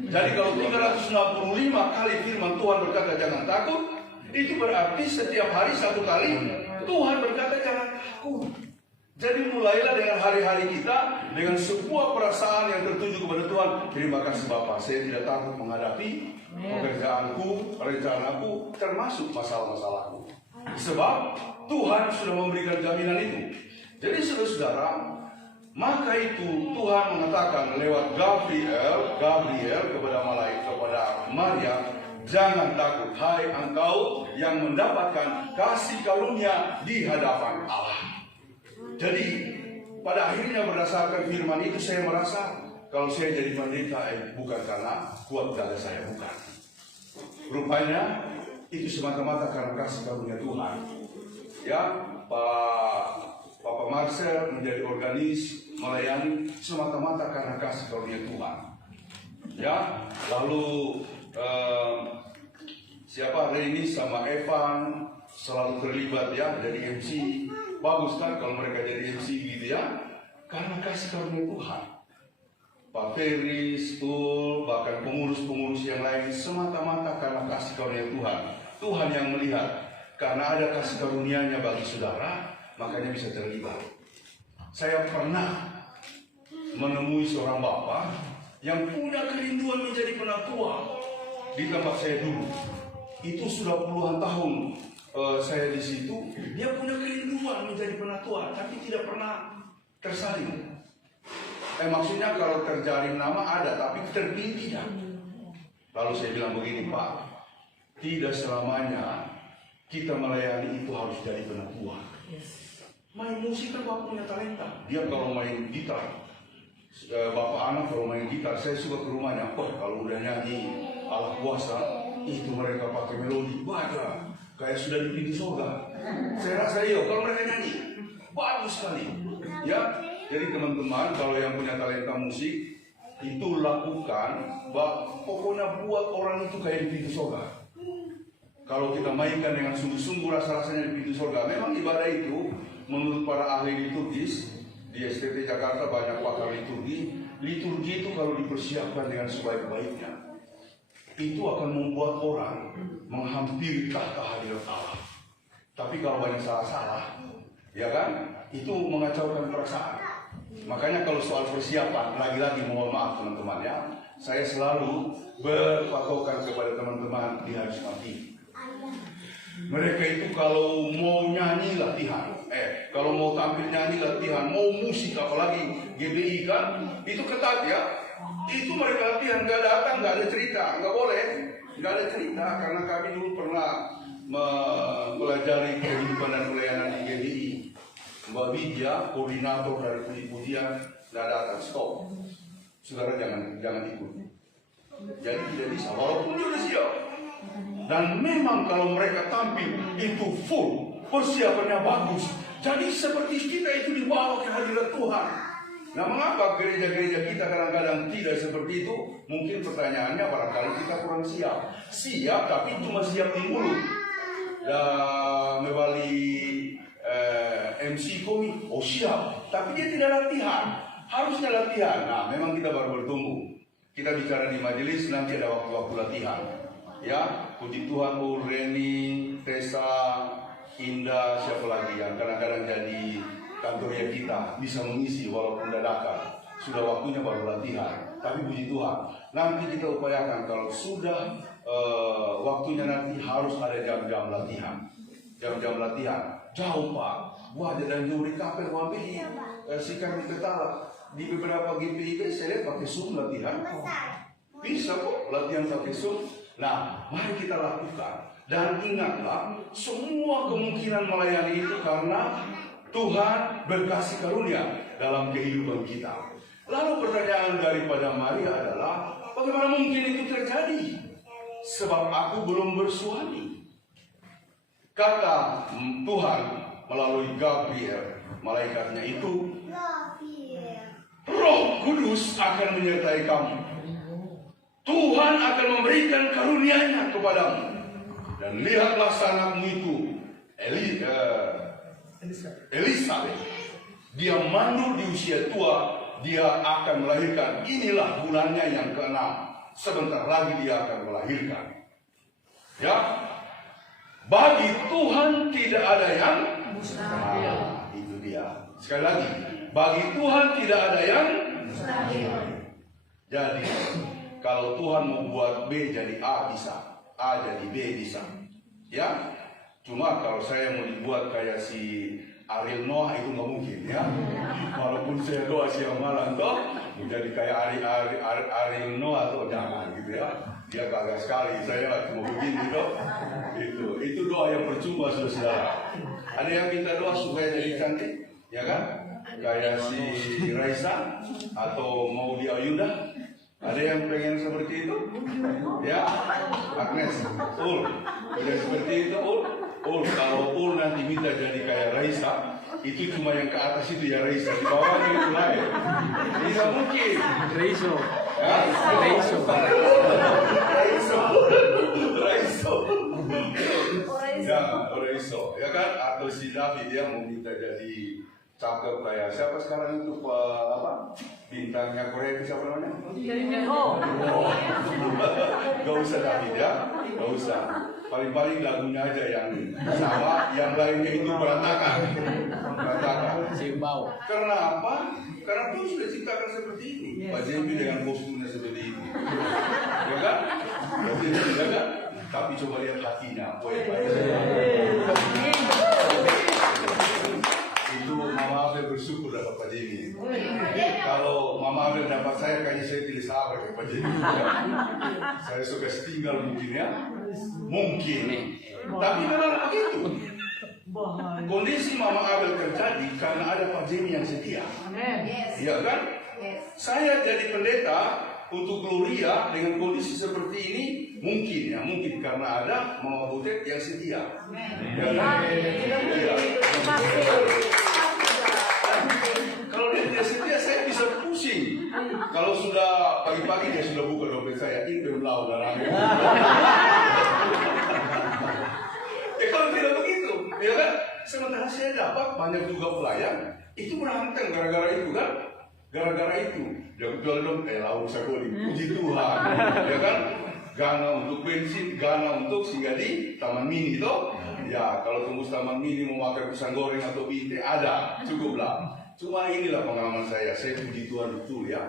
Jadi kalau 365 kali firman Tuhan berkata jangan takut, Itu berarti setiap hari satu kali Tuhan berkata jangan takut. Jadi mulailah dengan hari-hari kita dengan sebuah perasaan yang tertuju kepada Tuhan. Terima kasih Bapak, saya tidak takut menghadapi pekerjaanku, rencanaku, termasuk masalah-masalahku. Sebab Tuhan sudah memberikan jaminan itu. Jadi saudara-saudara, maka itu Tuhan mengatakan lewat Gabriel kepada malaikat, kepada Maria, jangan takut, hai engkau yang mendapatkan kasih karunia di hadapan Allah. Jadi pada akhirnya berdasarkan firman itu saya merasa kalau saya jadi pendeta bukan karena kuat dada saya, bukan. Rupanya itu semata-mata karena kasih karunia Tuhan. Ya, Papa Marcel menjadi organis melayani semata-mata karena kasih karunia Tuhan. Ya, lalu siapa Reni sama Evan selalu terlibat ya jadi MC. Bagus kan kalau mereka jadi MC gitu ya, karena kasih karunia Tuhan. Pak Feris, Tul, bahkan pengurus-pengurus yang lain semata-mata karena kasih karunia Tuhan. Tuhan yang melihat, karena ada kasih karunia-Nya bagi saudara, makanya bisa terlibat. Saya pernah menemui seorang bapak yang punya kerinduan menjadi penatua di tempat saya dulu. Itu sudah puluhan tahun saya di situ. Dia punya kerinduan menjadi penatua, tapi tidak pernah tersalin. Maksudnya kalau terjaring nama ada, tapi terpilih tidak. Lalu saya bilang begini, Pak, tidak selamanya kita melayani itu harus jadi penatua. Main musik kan Bapak punya talenta. Dia kalau main gitar, Bapak anak kalau main gitar, saya suka ke rumahnya. Wah, kalau udah nyanyi ala kuasa, itu mereka pakai melodi, bagus, kayak sudah di pintu surga. Saya rasa kalau mereka nyanyi bagus sekali. Ya, jadi teman-teman kalau yang punya talenta musik itu lakukan, pokoknya buat orang itu kayak di pintu surga. Kalau kita mainkan dengan sungguh-sungguh rasa-rasanya di pintu surga. Memang ibadah itu menurut para ahli liturgis di STT Jakarta banyak pakar liturgi. Liturgi itu kalau dipersiapkan dengan sebaik-baiknya, itu akan membuat orang menghampiri tahta hadirat Allah. Tapi kalau banyak salah-salah, ya kan, itu mengacaukan perasaan. Makanya kalau soal persiapan, lagi-lagi mohon maaf teman-teman ya, saya selalu berpatokan kepada teman-teman di Haris Mati. Mereka itu kalau mau nyanyi latihan, kalau mau tampil nyanyi latihan, mau musik apalagi GBI kan, itu ketat ya. Itu mereka latihan, nggak datang, nggak ada cerita, nggak boleh, nggak ada cerita karena kami dulu pernah mempelajari kehidupan dan pelayanan di GBI. Mbak Widya, koordinator dari puji-pujian, nggak datang, stop. Saudara jangan ikut. Jadi tidak bisa, walaupun dia udah siap. Dan memang kalau mereka tampil itu full, persiapannya bagus. Jadi seperti kita itu dibawa ke hadirat Tuhan. Nah, mengapa gereja-gereja kita kadang-kadang tidak seperti itu? Mungkin pertanyaannya barangkali kita kurang siap. Siap tapi cuma siap di mulut. Dan membali MC kami, oh siap, tapi dia tidak latihan. Harusnya latihan. Nah, memang kita baru bertumbuh. Kita bicara di majelis, nanti ada waktu-waktu latihan. Ya, puji Tuhan, Reni, Tessa, Indah, siapa lagi yang kadang-kadang jadi kantornya kita bisa mengisi walaupun dadakan. Sudah waktunya baru latihan. Tapi puji Tuhan, nanti kita upayakan kalau sudah waktunya nanti harus ada jam-jam latihan. Jam-jam latihan. Jauh Pak, wah dan jauh di kapel wambi sikar di Petala. Di beberapa GPIB saya lihat pakai Zoom latihan. Bisa kok latihan pakai Zoom. Nah, mari kita lakukan. Dan ingatlah, semua kemungkinan melayani itu karena Tuhan berkasih karunia dalam kehidupan kita. Lalu pertanyaan daripada Maria adalah, bagaimana mungkin itu terjadi? Sebab aku belum bersuami. Kata Tuhan melalui Gabriel, malaikatnya itu, Roh Kudus akan menyertai kamu. Tuhan akan memberikan karunia-Nya kepadamu. Dan lihatlah sanakmu itu, Elisabeth. Dia mandul di usia tua, dia akan melahirkan. Inilah bulannya yang ke-6. Sebentar lagi dia akan melahirkan. Ya, Bagi Tuhan tidak ada yang mustahil. Itu dia. Sekali lagi, bagi Tuhan tidak ada yang mustahil. Jadi, kalau Tuhan mau buat B jadi A bisa, A jadi B bisa. Ya, cuma kalau saya mau dibuat kayak si Ariel Noah itu nggak mungkin ya. Walaupun saya doa siang malam toh, menjadi kayak Ariel Noah toh jangan gitu ya. Dia kagak sekali, saya cuma begini toh. Itu doa yang percuma saudara. Ada yang minta doa supaya jadi cantik, ya kan? Kayak si Raisa atau Maudi Ayuda. Ada yang pengen seperti itu? Ya, Agnes, udah seperti itu, kalau nanti minta jadi kayak Raisa, itu cuma yang ke atas itu ya Raisa, di bawahnya itu lain. Bisa mungkin. Raiso. Ya kan? Atau si David dia mau minta jadi cakep kayak siapa sekarang itu bintangnya Korea itu siapa namanya? Gak usah David ya, gak usah. Paling-paling lagunya aja yang sama, yang lainnya itu berantakan. Simbau. Karena apa? Karena Tuhan sudah ciptakan seperti ini. Pak Jembi dengan kostumnya seperti ini, ya kan? Ya kan? Tapi coba lihat hatinya. Itu Mama Abel bersyukur dapat Pak Jembi. Kalau Mama Abel dapat saya, kayaknya saya pilih sahabat ya Pak Jembi. Saya suka tinggal mungkin ya. Mungkin. Tapi memang begitu. Kondisi Mama Abel terjadi karena ada Pak Jembi yang setia. Iya kan? Saya jadi pendeta untuk Gloria dengan kondisi seperti ini mungkin karena ada Mama Butet yang setia. Ya kan? Kalau dia tidak setia, saya bisa pusing. Kalau sudah pagi-pagi dia sudah buka dompet saya, ini belum lau darahnya. Kalau tidak begitu, ya kan? Sementara saya dapat banyak juga pelayan, itu berantem gara-gara itu kan? Gara-gara itu, dia jual dong, lauk sagoli, puji Tuhan, ya kan? Gana untuk bensin, gana untuk singgah di Taman Mini itu. Ya, kalau tembus Taman Mini mau makan pisang goreng atau binte, ada, cukuplah. Cuma inilah pengalaman saya puji Tuhan betul ya.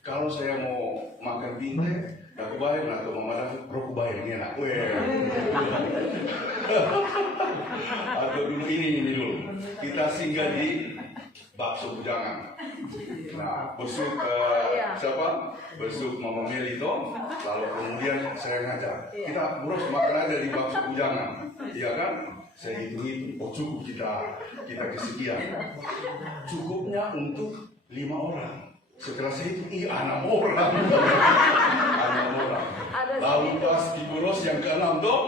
Kalau saya mau makan binte, aku bayar atau Mama David, aku bayar ini enak. Atau dulu ini dulu, kita singgah di bakso bujangan. Nah, besuk siapa? Besuk Mama Meli itu, lalu kemudian saya ngajar. Kita boros makan aja di bakso bujangan, iya kan? Saya hitung, cukup kita kesekian. Cukupnya untuk 5 orang. Setelah saya hitung, 6 orang. 6 orang. Lalu pas di boros yang ke-6 tuh,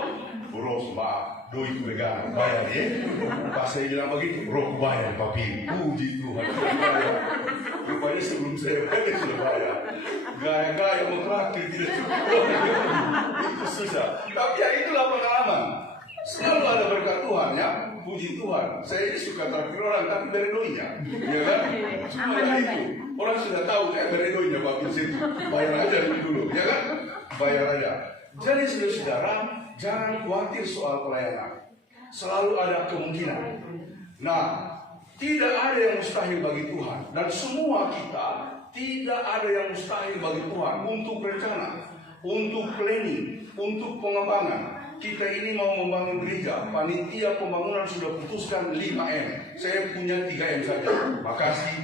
boros Mbak. Doi itu vegan, bayar ya. Pas saya bilang begitu, bro bayar papi. Puji Tuhan, bayar. Rupanya sebelum saya bayar sudah bayar. Gaya-gaya mau terakhir tidak cukup. Itu susah. Tapi ya itulah pengalaman. Selalu ada berkat Tuhan ya. Puji Tuhan. Saya ini suka terakhir orang tapi beredoinya, ya kan? Cuma itu. Orang sudah tahu beredoinya papi situ. Bayar aja dulu, ya kan? Bayar aja. Jadi saudara-saudara, jangan khawatir soal pelayanan. Selalu ada kemungkinan. Nah, tidak ada yang mustahil bagi Tuhan. Dan semua kita, tidak ada yang mustahil bagi Tuhan. Untuk rencana, untuk planning, untuk pengembangan. Kita ini mau membangun gereja. Panitia pembangunan sudah putuskan 5M. Saya punya 3M saja. Makasih.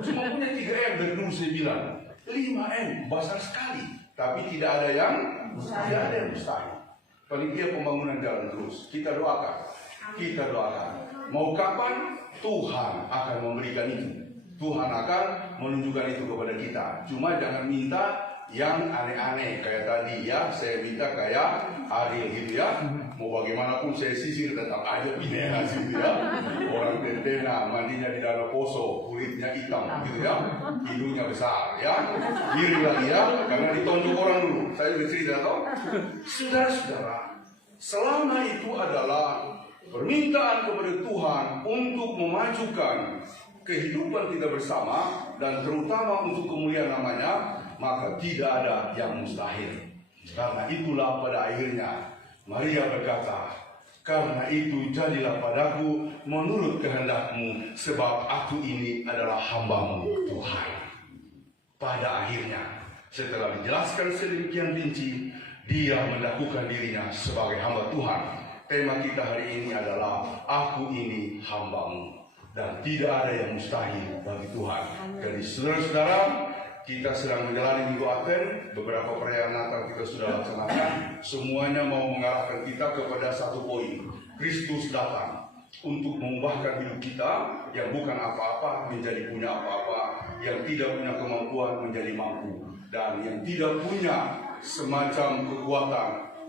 Cuma punya 3M dari dulu saya bilang. 5M, besar sekali. Tapi tidak ada yang mustahil. Panitia pembangunan jalan terus. Kita doakan. Mau kapan Tuhan akan memberikan itu. Tuhan akan menunjukkan itu kepada kita. Cuma jangan minta yang aneh-aneh kayak tadi ya. Saya minta kayak Adil gitu ya. Mau bagaimanapun saya sisir tetap aja pindah hasil ya. Orang tentena mandinya di dalam poso, kulitnya hitam gitu ya. Hidungnya besar ya. Diri lagi ya, karena ditonjok orang dulu. Saya bercerita toh. Saudara-saudara, selama itu adalah permintaan kepada Tuhan untuk memajukan kehidupan kita bersama dan terutama untuk kemuliaan namanya, maka tidak ada yang mustahil. Karena itulah pada akhirnya Maria berkata, "Karena itu jadilah padaku menurut kehendak-Mu, sebab aku ini adalah hamba-Mu, Tuhan." Pada akhirnya, setelah dijelaskan sedemikian rinci, dia mendahulukan dirinya sebagai hamba Tuhan. Tema kita hari ini adalah "Aku ini hamba-Mu." Dan tidak ada yang mustahil bagi Tuhan. Jadi saudara-saudara, kita sedang menjalani Minggu Advent. Beberapa perayaan Natal kita sudah laksanakan. Semuanya mau mengarahkan kita kepada satu poin. Kristus datang untuk mengubahkan hidup kita yang bukan apa-apa menjadi punya apa-apa, yang tidak punya kemampuan menjadi mampu, dan yang tidak punya semacam kekuatan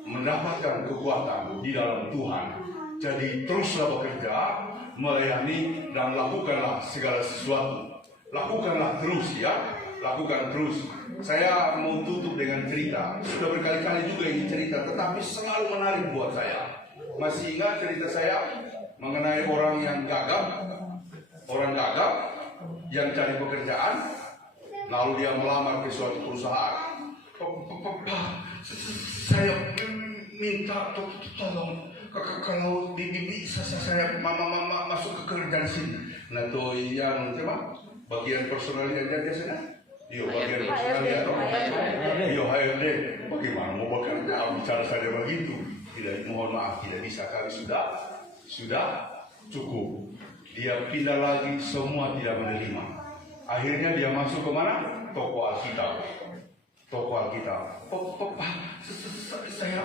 mendapatkan kekuatan di dalam Tuhan. Jadi teruslah bekerja, melayani, dan lakukanlah segala sesuatu. Lakukanlah terus ya, lakukan terus. Saya mau tutup dengan cerita. Sudah berkali-kali juga ini cerita, tetapi selalu menarik buat saya. Masih ingat cerita saya mengenai orang yang gagap? Orang gagap yang cari pekerjaan, lalu dia melamar ke suatu perusahaan. Saya minta tolong, kalau bisa saya masuk ke kerjaan sini. Nah tuh yang coba bagian personalnya dia biasanya, bagian personalnya atau HRD. Bagaimana mau bekerja bicara saja begitu? Tidak, mohon maaf, tidak bisa. Kami sudah cukup. Dia pindah lagi, semua tidak menerima. Akhirnya dia masuk ke mana? Toko Alkitab. Saya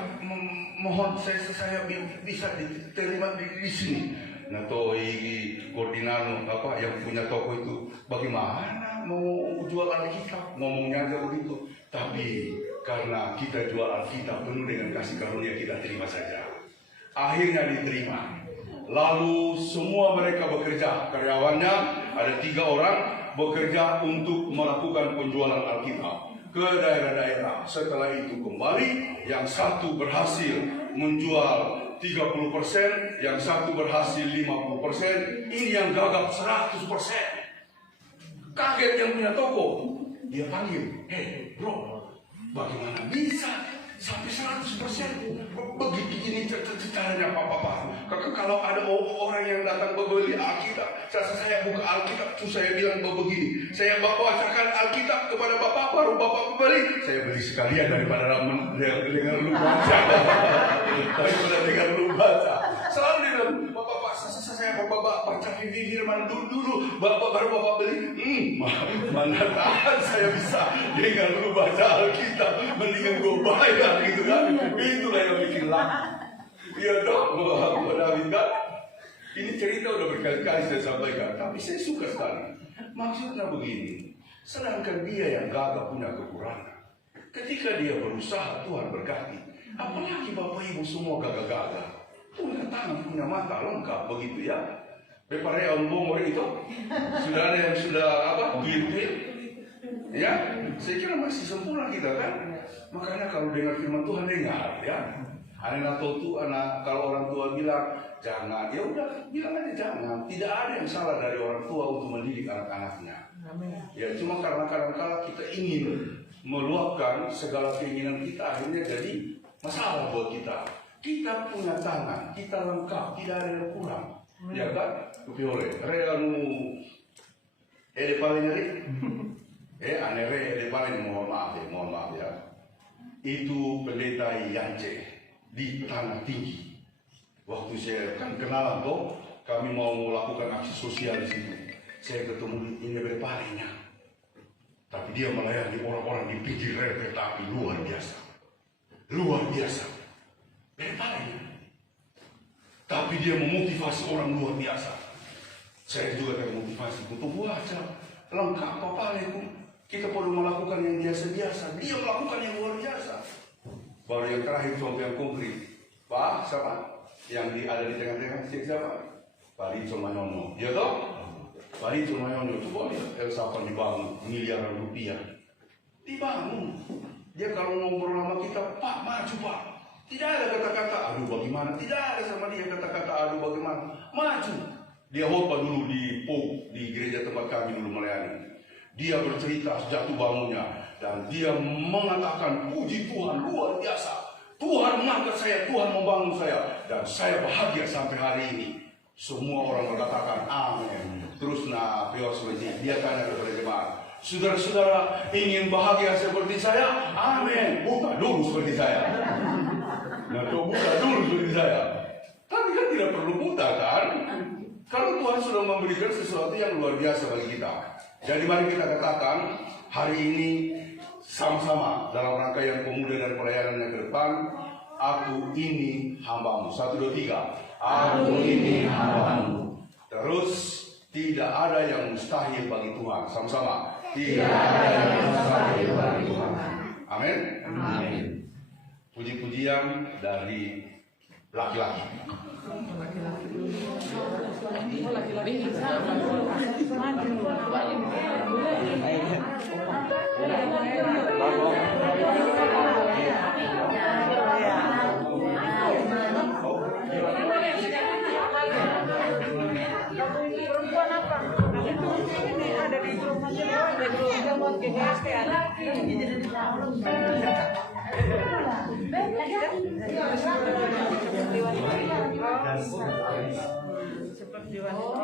mohon saya bisa diterima di sini. Nah, koordinator yang punya toko itu bagaimana mau jual Alkitab? Ngomongnya aja begitu. Tapi karena kita jual Alkitab penuh dengan kasih karunia, kita terima saja. Akhirnya diterima. Lalu semua mereka bekerja. Karyawannya ada 3 orang bekerja untuk melakukan penjualan Alkitab ke daerah-daerah. Setelah itu kembali, yang satu berhasil menjual 30%, yang satu berhasil 50%, ini yang gagap 100%. Kaget yang punya toko. Dia panggil, "Hei bro, bagaimana bisa sampai 100%? Begitu ini caranya Pak. Kalau ada orang yang datang membeli Alkitab, saya buka Alkitab, terus saya bilang begini, saya bawakan Alkitab kepada Bapak, baru Bapak beli. Saya beli sekalian daripada dengan lu baca. Daripada dengan lu baca. Selalu dia bilang, Bapak, saya baca firman dulu, baru Bapak beli. Mana tahan saya bisa dengan lu baca Alkitab, mendingan gue bayar gitu kan. Itulah yang bikin lama. Iya dong, David kan? Ini cerita udah berkali-kali saya sampaikan, tapi saya suka sekali. Maksudnya begini, sedangkan dia yang gagap punya kekurangan. Ketika dia berusaha, Tuhan berkati. Apalagi Bapak Ibu semua gagah-gagah, punya tangan, punya mata, lengkap begitu ya. Bepare ombong itu sudah ada yang sudah tweet. Ya, saya kira masih sempurna kita kan. Makanya kalau dengar firman Tuhan dengar ya. Anak tuh kalau orang tua bilang jangan, ya udah bilang aja jangan. Tidak ada yang salah dari orang tua untuk mendidik anak-anaknya. Ya cuma karena kadang-kala kita ingin meluapkan segala keinginan kita, akhirnya jadi masalah buat kita. Kita punya tangan, kita lengkap, tidak ada yang kurang. Ya kan? Kupiole, reanu ede paling nyari. Aneh ede paling mohon maaf ya. Itu pendeta Yance di Tanah Tinggi. Waktu saya kan kenalan toh, kami mau melakukan aksi sosial di situ. Saya ketemu ini berpalingnya. Tapi dia melayani orang-orang di pinggir rel kereta api luar biasa. Berpalingnya. Tapi dia memotivasi orang luar biasa. Saya juga termotivasi untuk baca lengkap apa itu. Kita perlu melakukan yang biasa-biasa. Dia melakukan yang luar biasa. Baru yang terakhir contoh yang konkret. Pak, siapa? Yang ada di tengah-tengah siapa? Pak Rinso Manyono. Ya toh? Pak Rinso Manyono itu boleh Elsapan dibangun miliaran rupiah. Dibangun. Dia kalau ngobrol sama kita, Pak maju Pak. Tidak ada kata-kata aduh bagaimana. Tidak ada sama dia kata-kata aduh bagaimana. Maju. Dia khotbah dulu di POG, di gereja tempat kami dulu melayani. Dia bercerita jatuh bangunnya dan dia mengatakan puji Tuhan luar biasa. Tuhan mengangkat saya, Tuhan membangun saya, dan saya bahagia sampai hari ini. Semua orang berkatakan amin. Terus Pios dia tanya kepada jemaat, saudara-saudara ingin bahagia seperti saya? Amin. Buka dulu seperti saya. Buka dulu seperti saya. Tapi kan tidak perlu buta kan? Kalau Tuhan sudah memberikan sesuatu yang luar biasa bagi kita. Jadi mari kita katakan hari ini sama-sama dalam rangkaian pemuda dan pelayanannya ke depan. Aku ini hambamu. 1, 2, 3. Aku ini hambamu. Terus tidak ada yang mustahil bagi Tuhan. Sama-sama. Tidak ada yang mustahil bagi Tuhan. Amin. Amin. Puji-pujian dari laki-laki. Seperti wanita.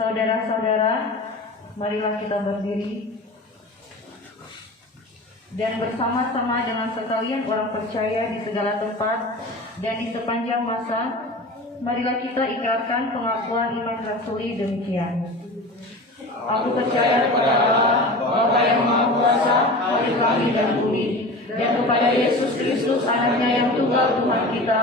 Saudara-saudara, marilah kita berdiri dan bersama-sama dengan sekalian orang percaya di segala tempat dan di sepanjang masa, marilah kita ikrarkan pengakuan iman rasuli demikian. Aku percaya kepada Allah, Bapa yang Maha Kuasa, Hari langit dan bumi, dan kepada Yesus Kristus, Anaknya yang tunggal Tuhan kita,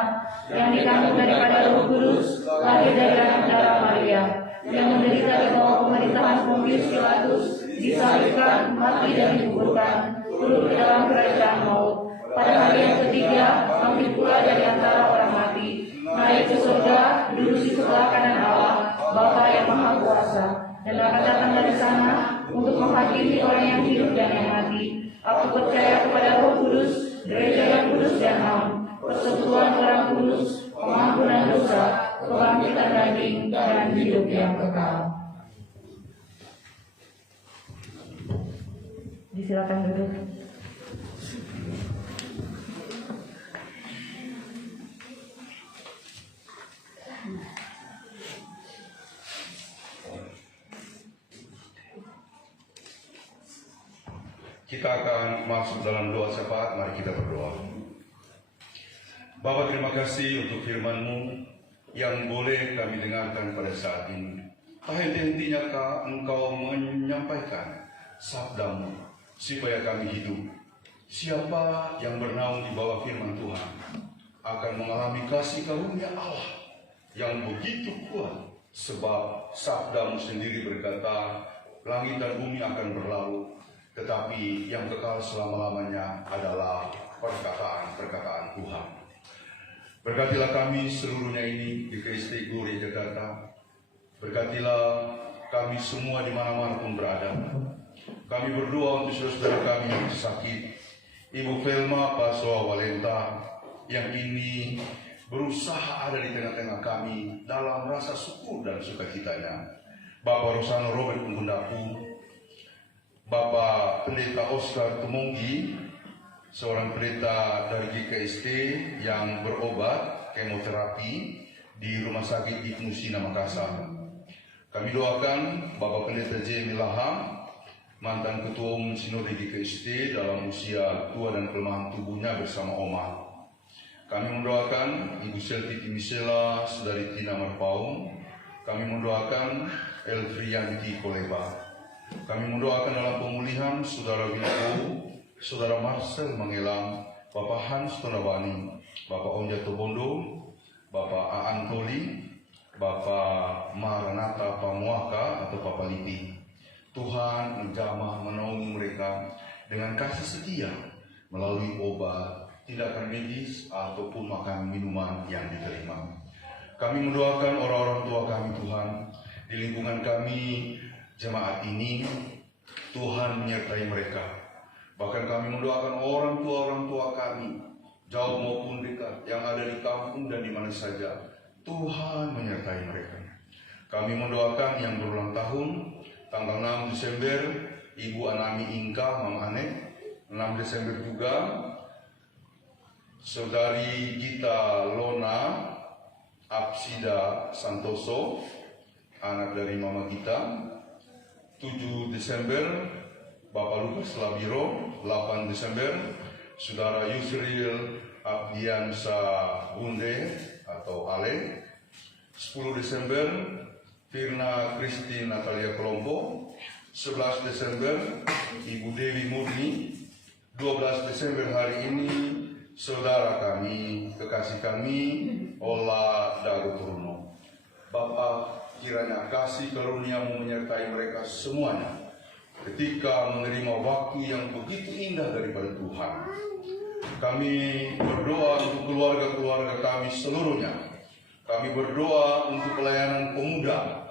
yang dikandung daripada Roh Kudus, lahir dari anak darah Maria, yang menderita di bawah pemerintahan Pontius Pilatus, disalibkan, mati dan dikuburkan, turun ke dalam kerajaan maut. Pada hari yang ketiga, bangkit pula dari antara orang mati, naik ke surga, duduk di sebelah kanan Allah, Bapa yang Maha Kuasa, dan akan datang dari sana untuk menghakimi orang yang hidup dan yang mati. Aku percaya kepada Roh Kudus, gereja yang kudus dan am, persekutuan orang kudus, pengampunan dosa, kebangkitan daging, dan hidup yang kekal. Disilakan duduk. Kita akan masuk dalam doa syafaat. Mari kita berdoa. Bapa, terima kasih untuk firman-Mu yang boleh kami dengarkan pada saat ini. Henti-hentinya Engkau menyampaikan sabda-Mu supaya kami hidup. Siapa yang bernaung di bawah firman Tuhan akan mengalami kasih karunia Allah yang begitu kuat, sebab sabdamu sendiri berkata, langit dan bumi akan berlalu, tetapi yang kekal selama-lamanya adalah perkataan-perkataan Tuhan. Berkatilah kami seluruhnya ini di KST Gloria Jakarta. Berkatilah kami semua di mana-mana pun berada. Kami berdoa untuk saudara-saudara kami yang sakit, Ibu Velma Paswa Walenta, yang ini berusaha ada di tengah-tengah kami dalam rasa syukur dan sukacitanya. Bapak Rosano Robert Punggundapu, Bapak Pendeta Oscar Tumonggi, seorang pendeta dari GKST yang berobat kemoterapi di Rumah Sakit Ibnu Sina Makassar. Kami doakan Bapak Pendeta J. Milaham, mantan Ketua Umum Sinode GKST dalam usia tua dan kelemahan tubuhnya bersama Oma. Kami mendoakan Ibu Selti Timisela, Saudari Tina Marpaung. Kami mendoakan Elfrianti Koleba. Kami mendoakan dalam pemulihan Saudara Wilko, Saudara Marcel Mangelang, Bapak Hans Tonabani, Bapak Onja Tobondo, Bapak Aan Toli, Bapak Maranata Pamuaka atau Papa Liti. Tuhan menjamah menaungi mereka dengan kasih setia melalui obat, tindakan medis ataupun makan minuman yang diterima. Kami mendoakan orang-orang tua kami Tuhan di lingkungan kami jemaat ini, Tuhan menyertai mereka. Bahkan kami mendoakan orang tua kami jauh maupun dekat yang ada di kampung dan di mana saja, Tuhan menyertai mereka. Kami mendoakan yang berulang tahun tanggal 6 Desember Ibu Anami Inka Mama Ane, 6 Desember juga Saudari Gita Lona Apsida Santoso, anak dari Mama Gita. 7 Desember Bapak Lukas Labiro. 8 Desember Saudara Yusril Abdiansa Bunde atau Ale. 10 Desember Firna Christine Natalia Kolombo. 11 Desember Ibu Dewi Murni. 12 Desember hari ini saudara kami, kekasih kami, Ola Dago Turuno. Bapak, kiranya kasih karunia-Mu menyertai mereka semuanya ketika menerima waktu yang begitu indah daripada Tuhan. Kami berdoa untuk keluarga-keluarga kami seluruhnya. Kami berdoa untuk pelayanan pemuda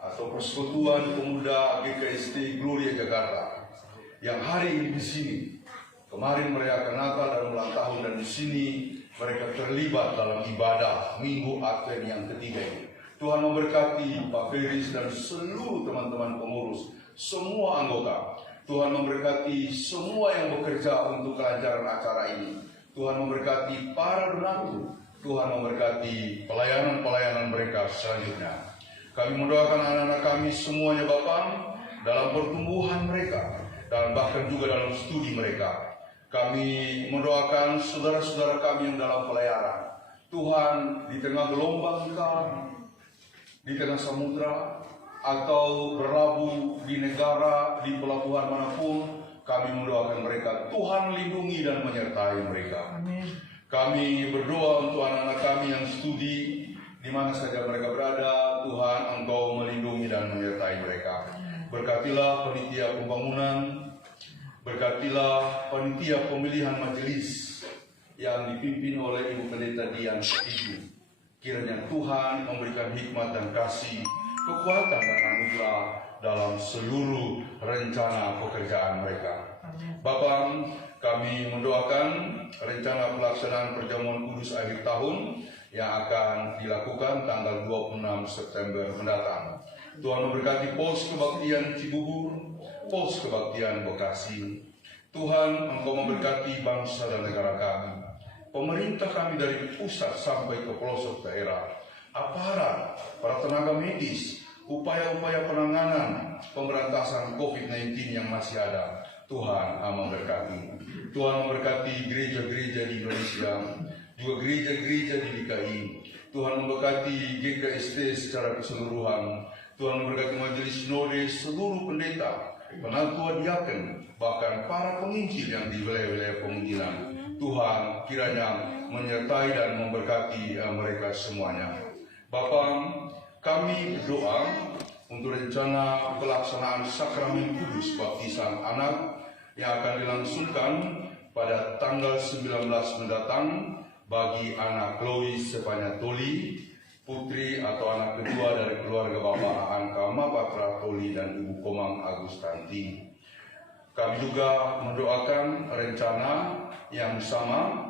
atau Persekutuan Pemuda GKST Gloria Jakarta yang hari ini di sini. Kemarin merayakan Natal dan ulang tahun, dan di sini mereka terlibat dalam ibadah Minggu Advent yang ketiga ini. Tuhan memberkati Pak Feris dan seluruh teman-teman pengurus, semua anggota. Tuhan memberkati semua yang bekerja untuk kelancaran acara ini. Tuhan memberkati para donatur. Tuhan memberkati pelayanan-pelayanan mereka selanjutnya. Kami mendoakan anak-anak kami semuanya Bapak dalam pertumbuhan mereka dan bahkan juga dalam studi mereka. Kami mendoakan saudara-saudara kami yang dalam pelayaran. Tuhan, di tengah gelombang besar, di tengah samudra, atau berlabuh di negara, di pelabuhan manapun, kami mendoakan mereka. Tuhan lindungi dan menyertai mereka. Amin. Kami berdoa untuk anak-anak kami yang studi, di mana saja mereka berada. Tuhan, Engkau melindungi dan menyertai mereka. Berkatilah panitia pembangunan, berkatilah panitia pemilihan majelis yang dipimpin oleh Ibu Pendeta Dian Setibu. Kiranya Tuhan memberikan hikmat dan kasih, kekuatan dan anugerah dalam seluruh rencana pekerjaan mereka. Bapak, kami mendoakan rencana pelaksanaan perjamuan kudus akhir tahun yang akan dilakukan tanggal 26 September mendatang. Tuhan memberkati Pos Kebaktian Cibubur, Pos Kebaktian Bekasi. Tuhan, Engkau memberkati bangsa dan negara kami, pemerintah kami dari pusat sampai ke pelosok daerah, aparat, para tenaga medis, upaya-upaya penanganan pemberantasan COVID-19 yang masih ada. Tuhan memberkati. Tuhan memberkati gereja-gereja di Indonesia, juga gereja-gereja di DKI. Tuhan memberkati GKST secara keseluruhan. Tuhan memberkati majelis sinode, seluruh pendeta, penatua diaken, bahkan para penginjil yang di wilayah-wilayah penginjilan. Tuhan kiranya menyertai dan memberkati mereka semuanya. Bapa, kami berdoa untuk rencana pelaksanaan sakramen kudus baptisan anak yang akan dilangsungkan pada tanggal 19 mendatang bagi anak Chloe Sepanyatoli, putri atau anak kedua dari keluarga Bapak Anka Mapatra Toli dan Ibu Komang Agustanti. Kami juga mendoakan rencana yang sama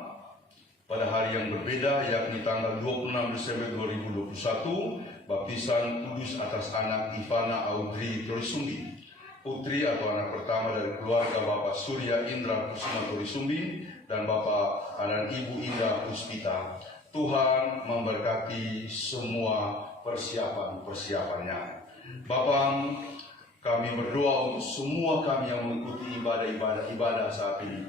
pada hari yang berbeda, yakni tanggal 26 Desember 2021, baptisan kudus atas anak Ivana Audrey Torisumbi, putri atau anak pertama dari keluarga Bapak Surya Indra Kusuma Torisumbi dan Bapak dan Ibu Indra Puspita. Tuhan memberkati semua persiapan-persiapannya. Bapak, kami berdoa untuk semua kami yang mengikuti ibadah saat ini,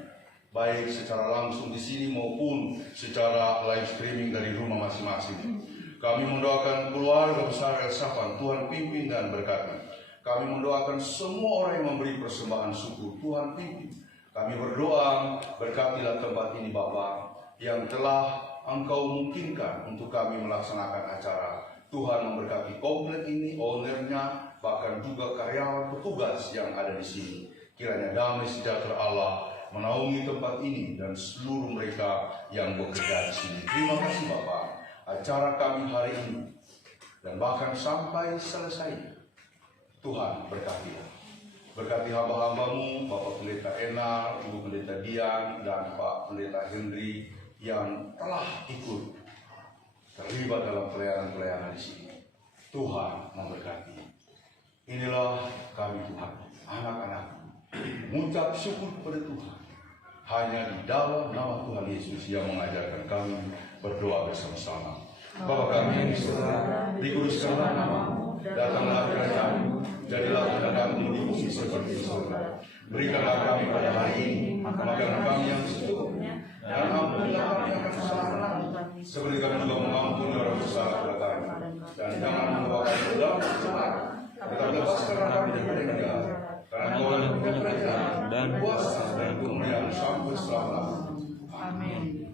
baik secara langsung di sini maupun secara live streaming dari rumah masing-masing. Kami mendoakan keluarga besar El Safan, Tuhan pimpin dan berkati. Kami mendoakan semua orang yang memberi persembahan syukur, Tuhan pimpin. Kami berdoa, berkatilah tempat ini Bapa, yang telah Engkau mungkinkan untuk kami melaksanakan acara. Tuhan memberkati komplek ini, ownernya, bahkan juga karyawan petugas yang ada di sini. Kiranya damai sejahtera Allah menaungi tempat ini dan seluruh mereka yang bekerja di sini. Terima kasih Bapak. Acara kami hari ini dan bahkan sampai selesai, Tuhan berkatilah. Berkati hamba-hambamu, Bapak Pendeta Ena, Ibu Pendeta Dian, dan Pak Pendeta Henry yang telah ikut terlibat dalam pelayanan-pelayanan di sini. Tuhan memberkati. Inilah kami Tuhan, anak-anak, mengucap syukur kepada Tuhan. Hanya di dalam nama Tuhan Yesus yang mengajarkan kami berdoa bersama-sama. Bapa kami yang di surga, dikuduskanlah namamu, datanglah kerajaan-Mu, jadilah kehendakmu di bumi seperti di surga. Berikanlah kami pada hari ini makanan kami yang secukupnya, dan ampunilah kami akan kesalahan kami, seperti kami juga mengampuni orang bersalah kepada kami. Dan jangan membawa kami ke dalam pencobaan, tetapi lepaskanlah kami dari yang jahat. Karena Kau yang punya kerajaan dan kuasa dan kemuliaan sampai selama-lamanya. Amin.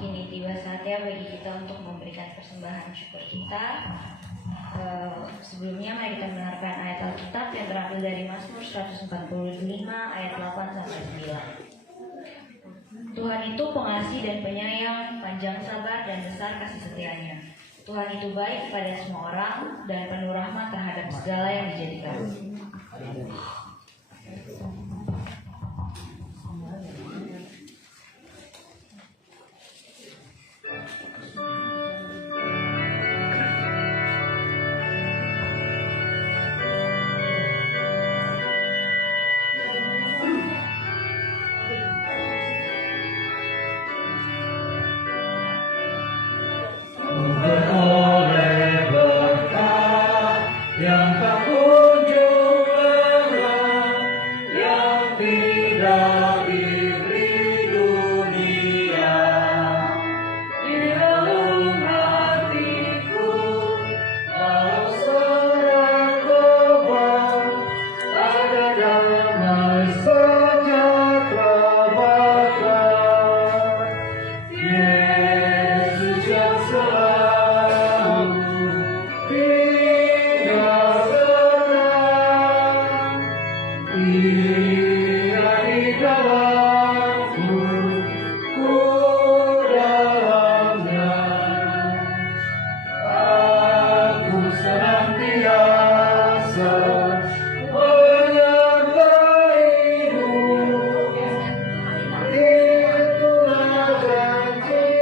Kini tiba saatnya bagi kita untuk memberikan persembahan syukur kita. Sebelumnya mari kita mendengarkan ayat Alkitab yang terambil dari Mazmur 145 ayat 8 sampai 9. Tuhan itu pengasih dan penyayang, panjang sabar dan besar kasih setianya. Tuhan itu baik kepada semua orang dan penuh rahmat terhadap segala yang dijadikan. Itulah janji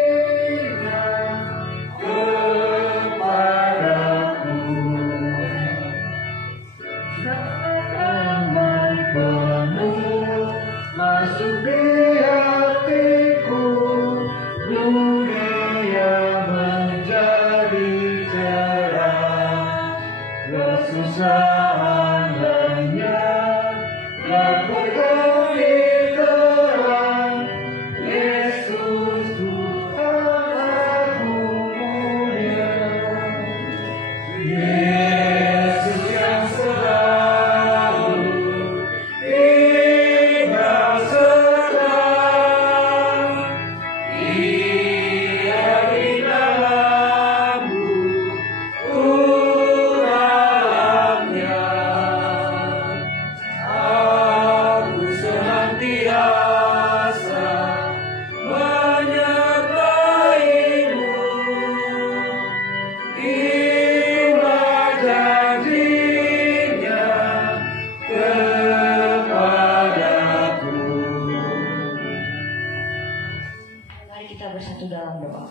kita bersatu dalam doa.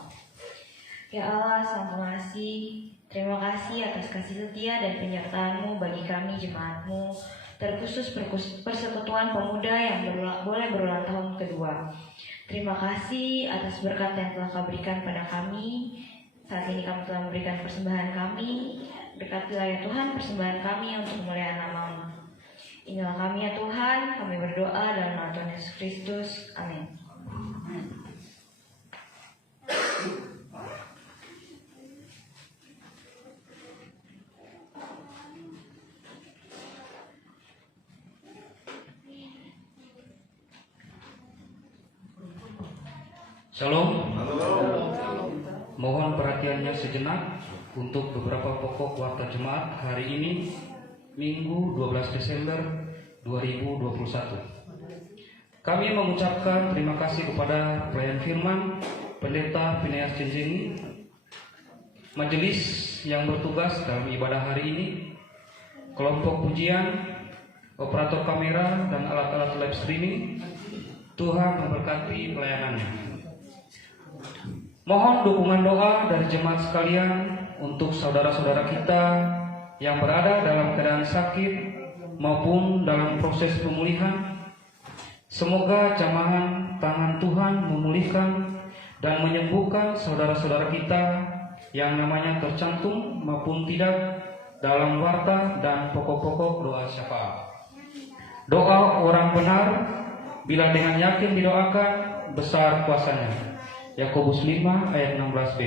Ya Allah, Sang Pengasih, terima kasih atas kasih setia dan penyertaan-Mu bagi kami jemaat-Mu, terkhusus Persekutuan Pemuda yang boleh berulang tahun kedua. Terima kasih atas berkat yang telah Kau berikan pada kami. Saat ini kami telah memberikan persembahan kami. Berkatilah ya Tuhan persembahan kami untuk kemuliaan nama-Mu. Inilah kami ya Tuhan, kami berdoa dalam nama Tuhan Yesus Kristus. Amin. Shalom. Mohon perhatiannya sejenak untuk beberapa pokok warta jemaat hari ini, Minggu 12 Desember 2021. Kami mengucapkan terima kasih kepada pelayan firman Pendeta Phineas Jenjeni, majelis yang bertugas dalam ibadah hari ini, kelompok pujian, operator kamera dan alat-alat live streaming. Tuhan memberkati pelayanannya. Mohon dukungan doa dari jemaat sekalian untuk saudara-saudara kita yang berada dalam keadaan sakit maupun dalam proses pemulihan. Semoga jamahan tangan Tuhan memulihkan dan menyembuhkan saudara-saudara kita yang namanya tercantum maupun tidak dalam warta dan pokok-pokok doa syafaat. Doa orang benar bila dengan yakin didoakan besar kuasanya. Yakobus 5 ayat 16b.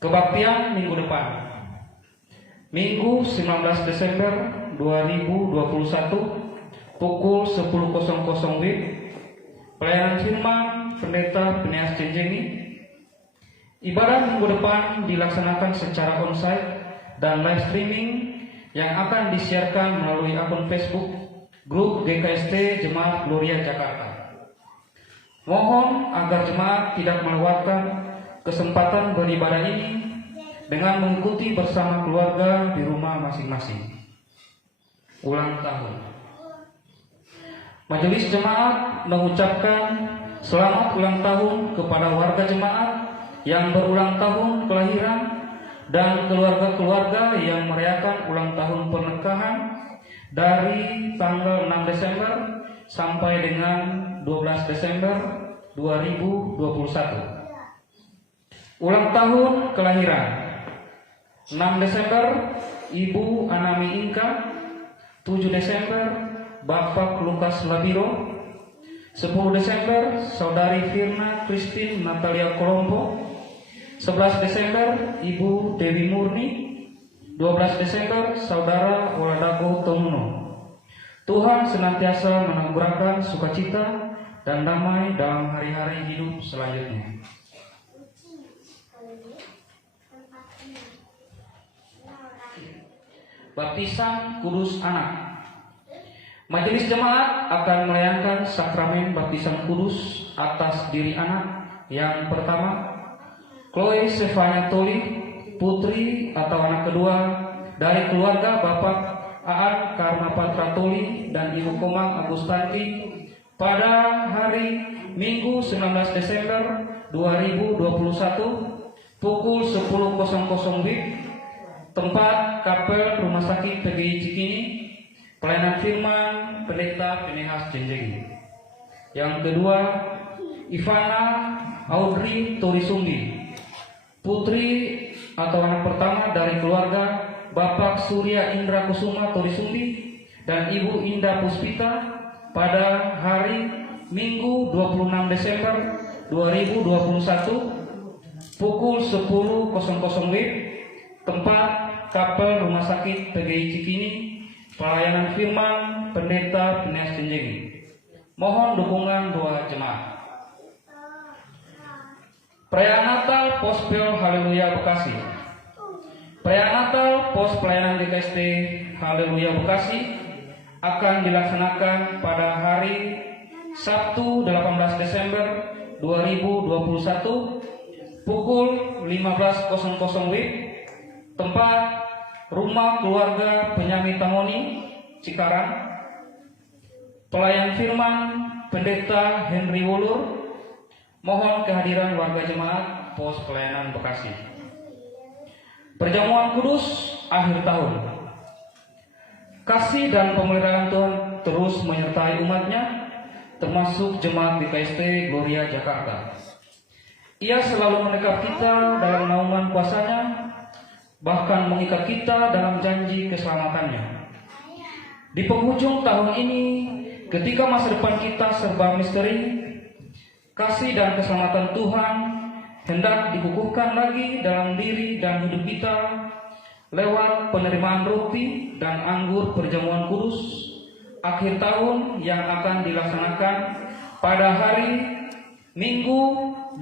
Kebaktian minggu depan, Minggu 19 Desember 2021 pukul 10.00 WIB. Pelayanan firman Pendeta Phineas Jenjeni. Ibadah minggu depan dilaksanakan secara onsite dan live streaming yang akan disiarkan melalui akun Facebook Grup GKST Jemaat Gloria Jakarta. Mohon agar jemaat tidak melewatkan kesempatan beribadah ini dengan mengikuti bersama keluarga di rumah masing-masing. Ulang tahun. Majelis jemaat mengucapkan selamat ulang tahun kepada warga jemaat yang berulang tahun kelahiran dan keluarga-keluarga yang merayakan ulang tahun pernikahan dari tanggal 6 Desember sampai dengan 12 Desember 2021. Ulang tahun kelahiran 6 Desember Ibu Anami Inka, 7 Desember Bapak Lukas Labiro, 10 Desember Saudari Firna Christine Natalia Kolombo, 11 Desember Ibu Dewi Murni, 12 Desember Saudara Waladago Tomuno. Tuhan senantiasa menganugerahkan sukacita dan damai dalam hari-hari hidup selanjutnya. Baptisan Kudus Anak. Majelis jemaat akan melayangkan sakramen baptisan kudus atas diri anak yang pertama, Chloe Stefania Toli, putri atau anak kedua dari keluarga Bapak Aan Karmapatra Toli dan Ibu Komang Agustanti pada hari Minggu 19 Desember 2021 pukul 10.00 WIB, tempat Kapel Rumah Sakit PGI Cikini, pelayanan firman Pendeta Phineas Jenjeni. Yang kedua, Ivana Audrey Torisumbi, putri atau anak pertama dari keluarga Bapak Surya Indra Kusuma Torisumbi dan Ibu Indah Puspita pada hari Minggu 26 Desember 2021 pukul 10.00 WIB, tempat Kapel Rumah Sakit PGI Cikini, pelayanan firman Pendeta Phineas Jenjeni. Mohon dukungan doa jemaat. Perayaan Natal Pospel Haleluya Bekasi. Perayaan Natal Pos Pelayanan GKST Haleluya Bekasi akan dilaksanakan pada hari Sabtu 18 Desember 2021 pukul 15.00 WIB, tempat Rumah Keluarga Penyami Tamoni, Cikarang. Pelayan firman Pendeta Henry Wulur, Mohon kehadiran warga jemaat Pos Pelayanan Bekasi. Perjamuan kudus akhir tahun. Kasih dan pemeliharaan Tuhan terus menyertai umatnya, termasuk jemaat GKST Gloria Jakarta. Ia selalu mendekat kita dalam naungan kuasa-Nya, bahkan mengikat kita dalam janji keselamatannya. Di penghujung tahun ini, ketika masa depan kita serba misteri, kasih dan keselamatan Tuhan hendak dikukuhkan lagi dalam diri dan hidup kita lewat penerimaan roti dan anggur perjamuan kudus akhir tahun yang akan dilaksanakan pada hari Minggu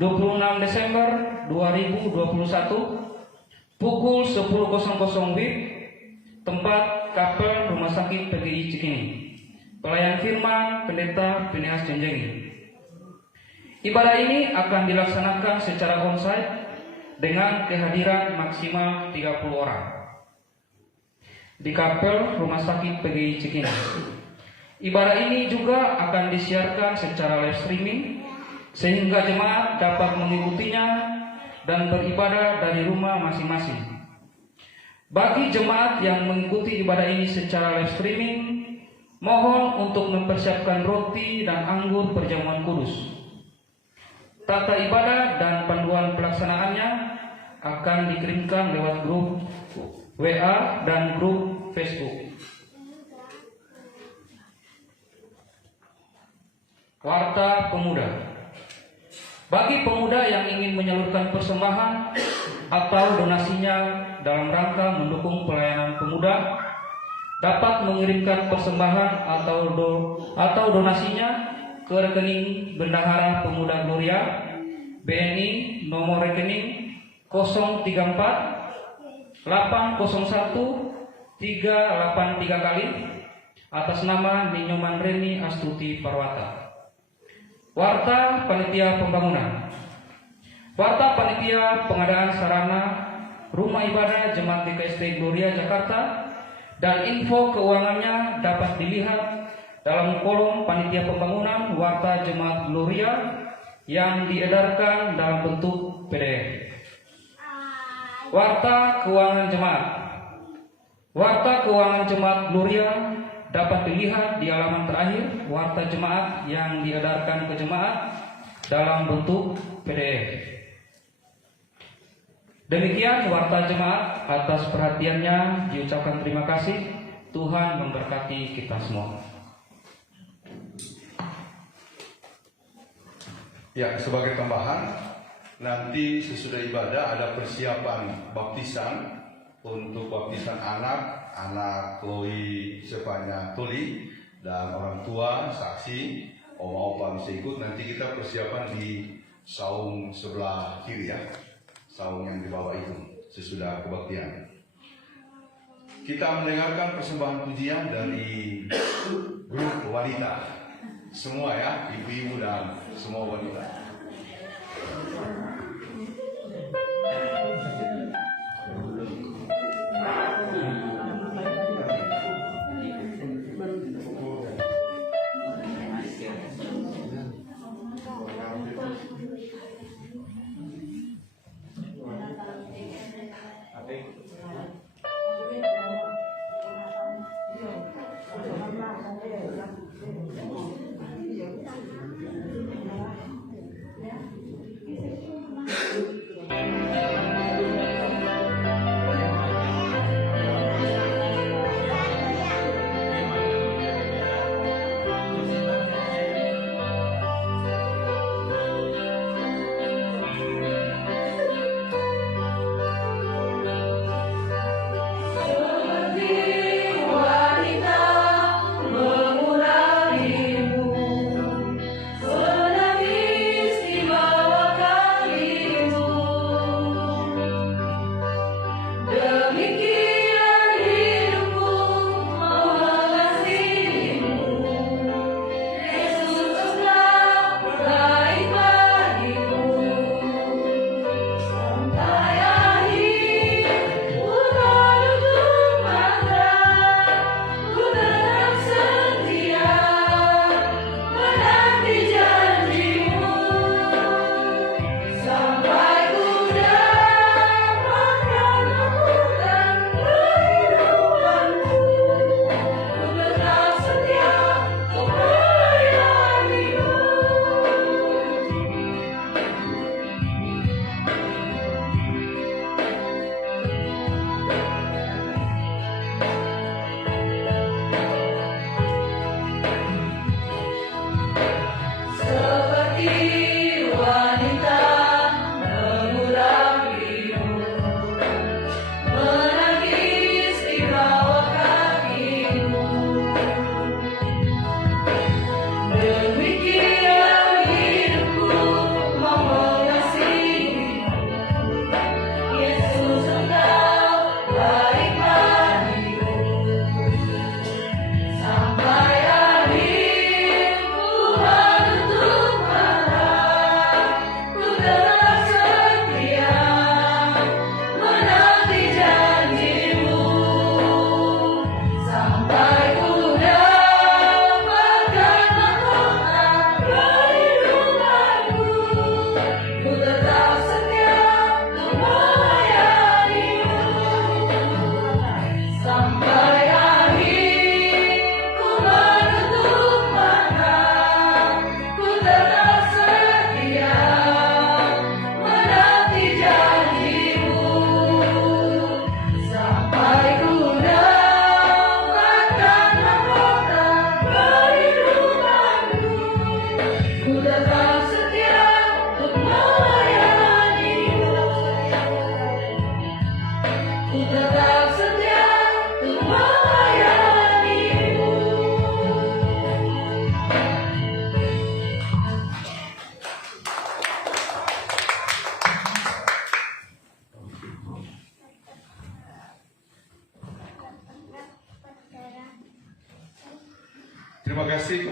26 Desember 2021 pukul 10.00 WIB, tempat Kapel Rumah Sakit PGI Cikini. Pelayan firman Pendeta Phineas Jenjengi. Ibadah ini akan dilaksanakan secara onsite dengan kehadiran maksimal 30 orang di Kapel Rumah Sakit PGI Cikini. Ibadah ini juga akan disiarkan secara live streaming sehingga jemaat dapat mengikutinya dan beribadah dari rumah masing-masing. Bagi jemaat yang mengikuti ibadah ini secara live streaming, mohon untuk mempersiapkan roti dan anggur perjamuan kudus. Tata ibadah dan panduan pelaksanaannya akan dikirimkan lewat grup WA dan grup Facebook. Warta Pemuda. Bagi pemuda yang ingin menyalurkan persembahan atau donasinya dalam rangka mendukung pelayanan pemuda, dapat mengirimkan persembahan atau donasinya ke rekening Bendahara Pemuda Gloria BNI nomor rekening 034 801 383 kali atas nama Ninyoman Reni Astuti Parwata. Warta Panitia Pembangunan. Warta Panitia Pengadaan Sarana Rumah Ibadah Jemaat GKST Gloria Jakarta dan info keuangannya dapat dilihat dalam kolom Panitia Pembangunan Warta Jemaat Gloria yang diedarkan dalam bentuk PDF. Warta Keuangan Jemaat. Warta Keuangan Jemaat Gloria dapat dilihat di halaman terakhir Warta Jemaat yang diedarkan ke jemaat dalam bentuk PDF. Demikian Warta Jemaat, atas perhatiannya diucapkan terima kasih. Tuhan memberkati kita semua. Ya, sebagai tambahan, nanti sesudah ibadah ada persiapan baptisan untuk baptisan anak Chloe Sepanya Tuli, dan orang tua, saksi, oma opa bisa ikut. Nanti kita persiapan di saung sebelah kiri ya, saung yang di bawah itu sesudah kebaktian. Kita mendengarkan persembahan pujian dari grup wanita. Semua ya, ibu-ibu dan semua wanita.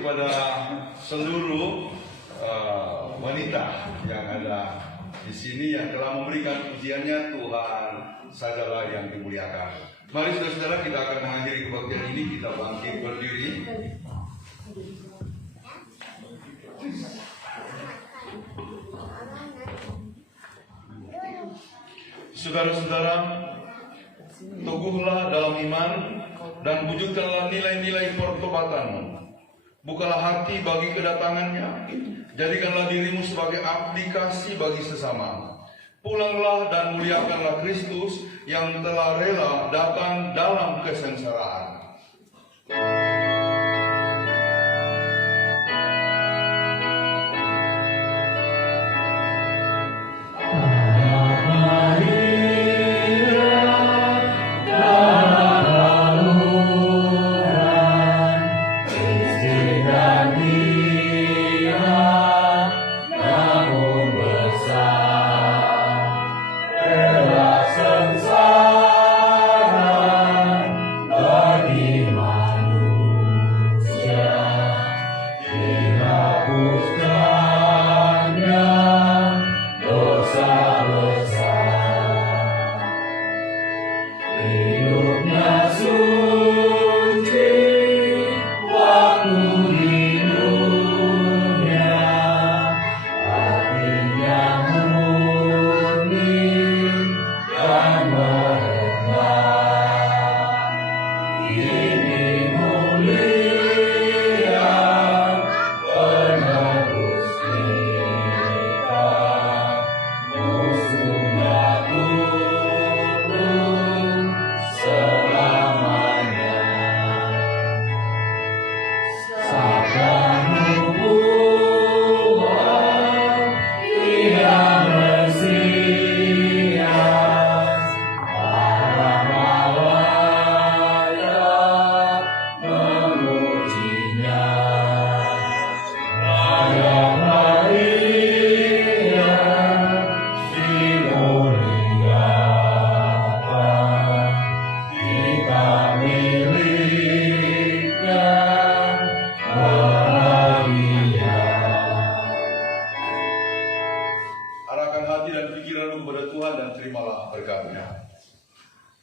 kepada seluruh wanita yang ada di sini yang telah memberikan pujiannya. Tuhan sajalah yang dimuliakan. Mari saudara-saudara, kita akan mengakhiri kebaktian ini. Kita bangkit berdiri. Saudara-saudara, teguhlah dalam iman dan wujudkanlah nilai-nilai pertobatanmu. Bukalah hati bagi kedatangannya. Jadikanlah dirimu sebagai aplikasi bagi sesama. Pulanglah dan muliakanlah Kristus yang telah rela datang dalam kesengsaraan.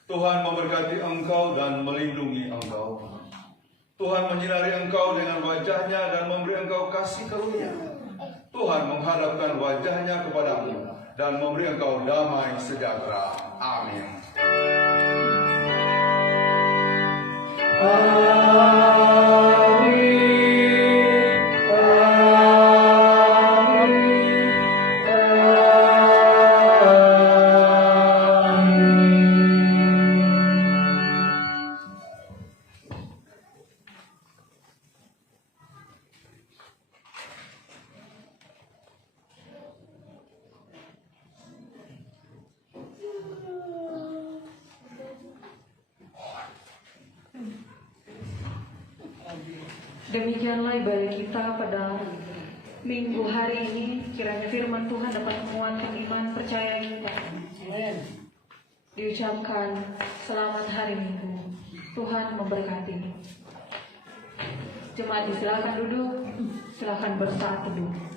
Tuhan memberkati engkau dan melindungi engkau. Tuhan menyinari engkau dengan wajahnya dan memberi engkau kasih karunia. Tuhan menghadapkan wajahnya kepadamu dan memberi engkau damai sejahtera. Amin. Demikianlah ibadah kita pada minggu hari ini. Kiranya firman Tuhan dapat menguatkan iman percaya kita. Diucapkan selamat hari Minggu. Tuhan memberkati. Jemaat silakan duduk, silakan bersaat teduh.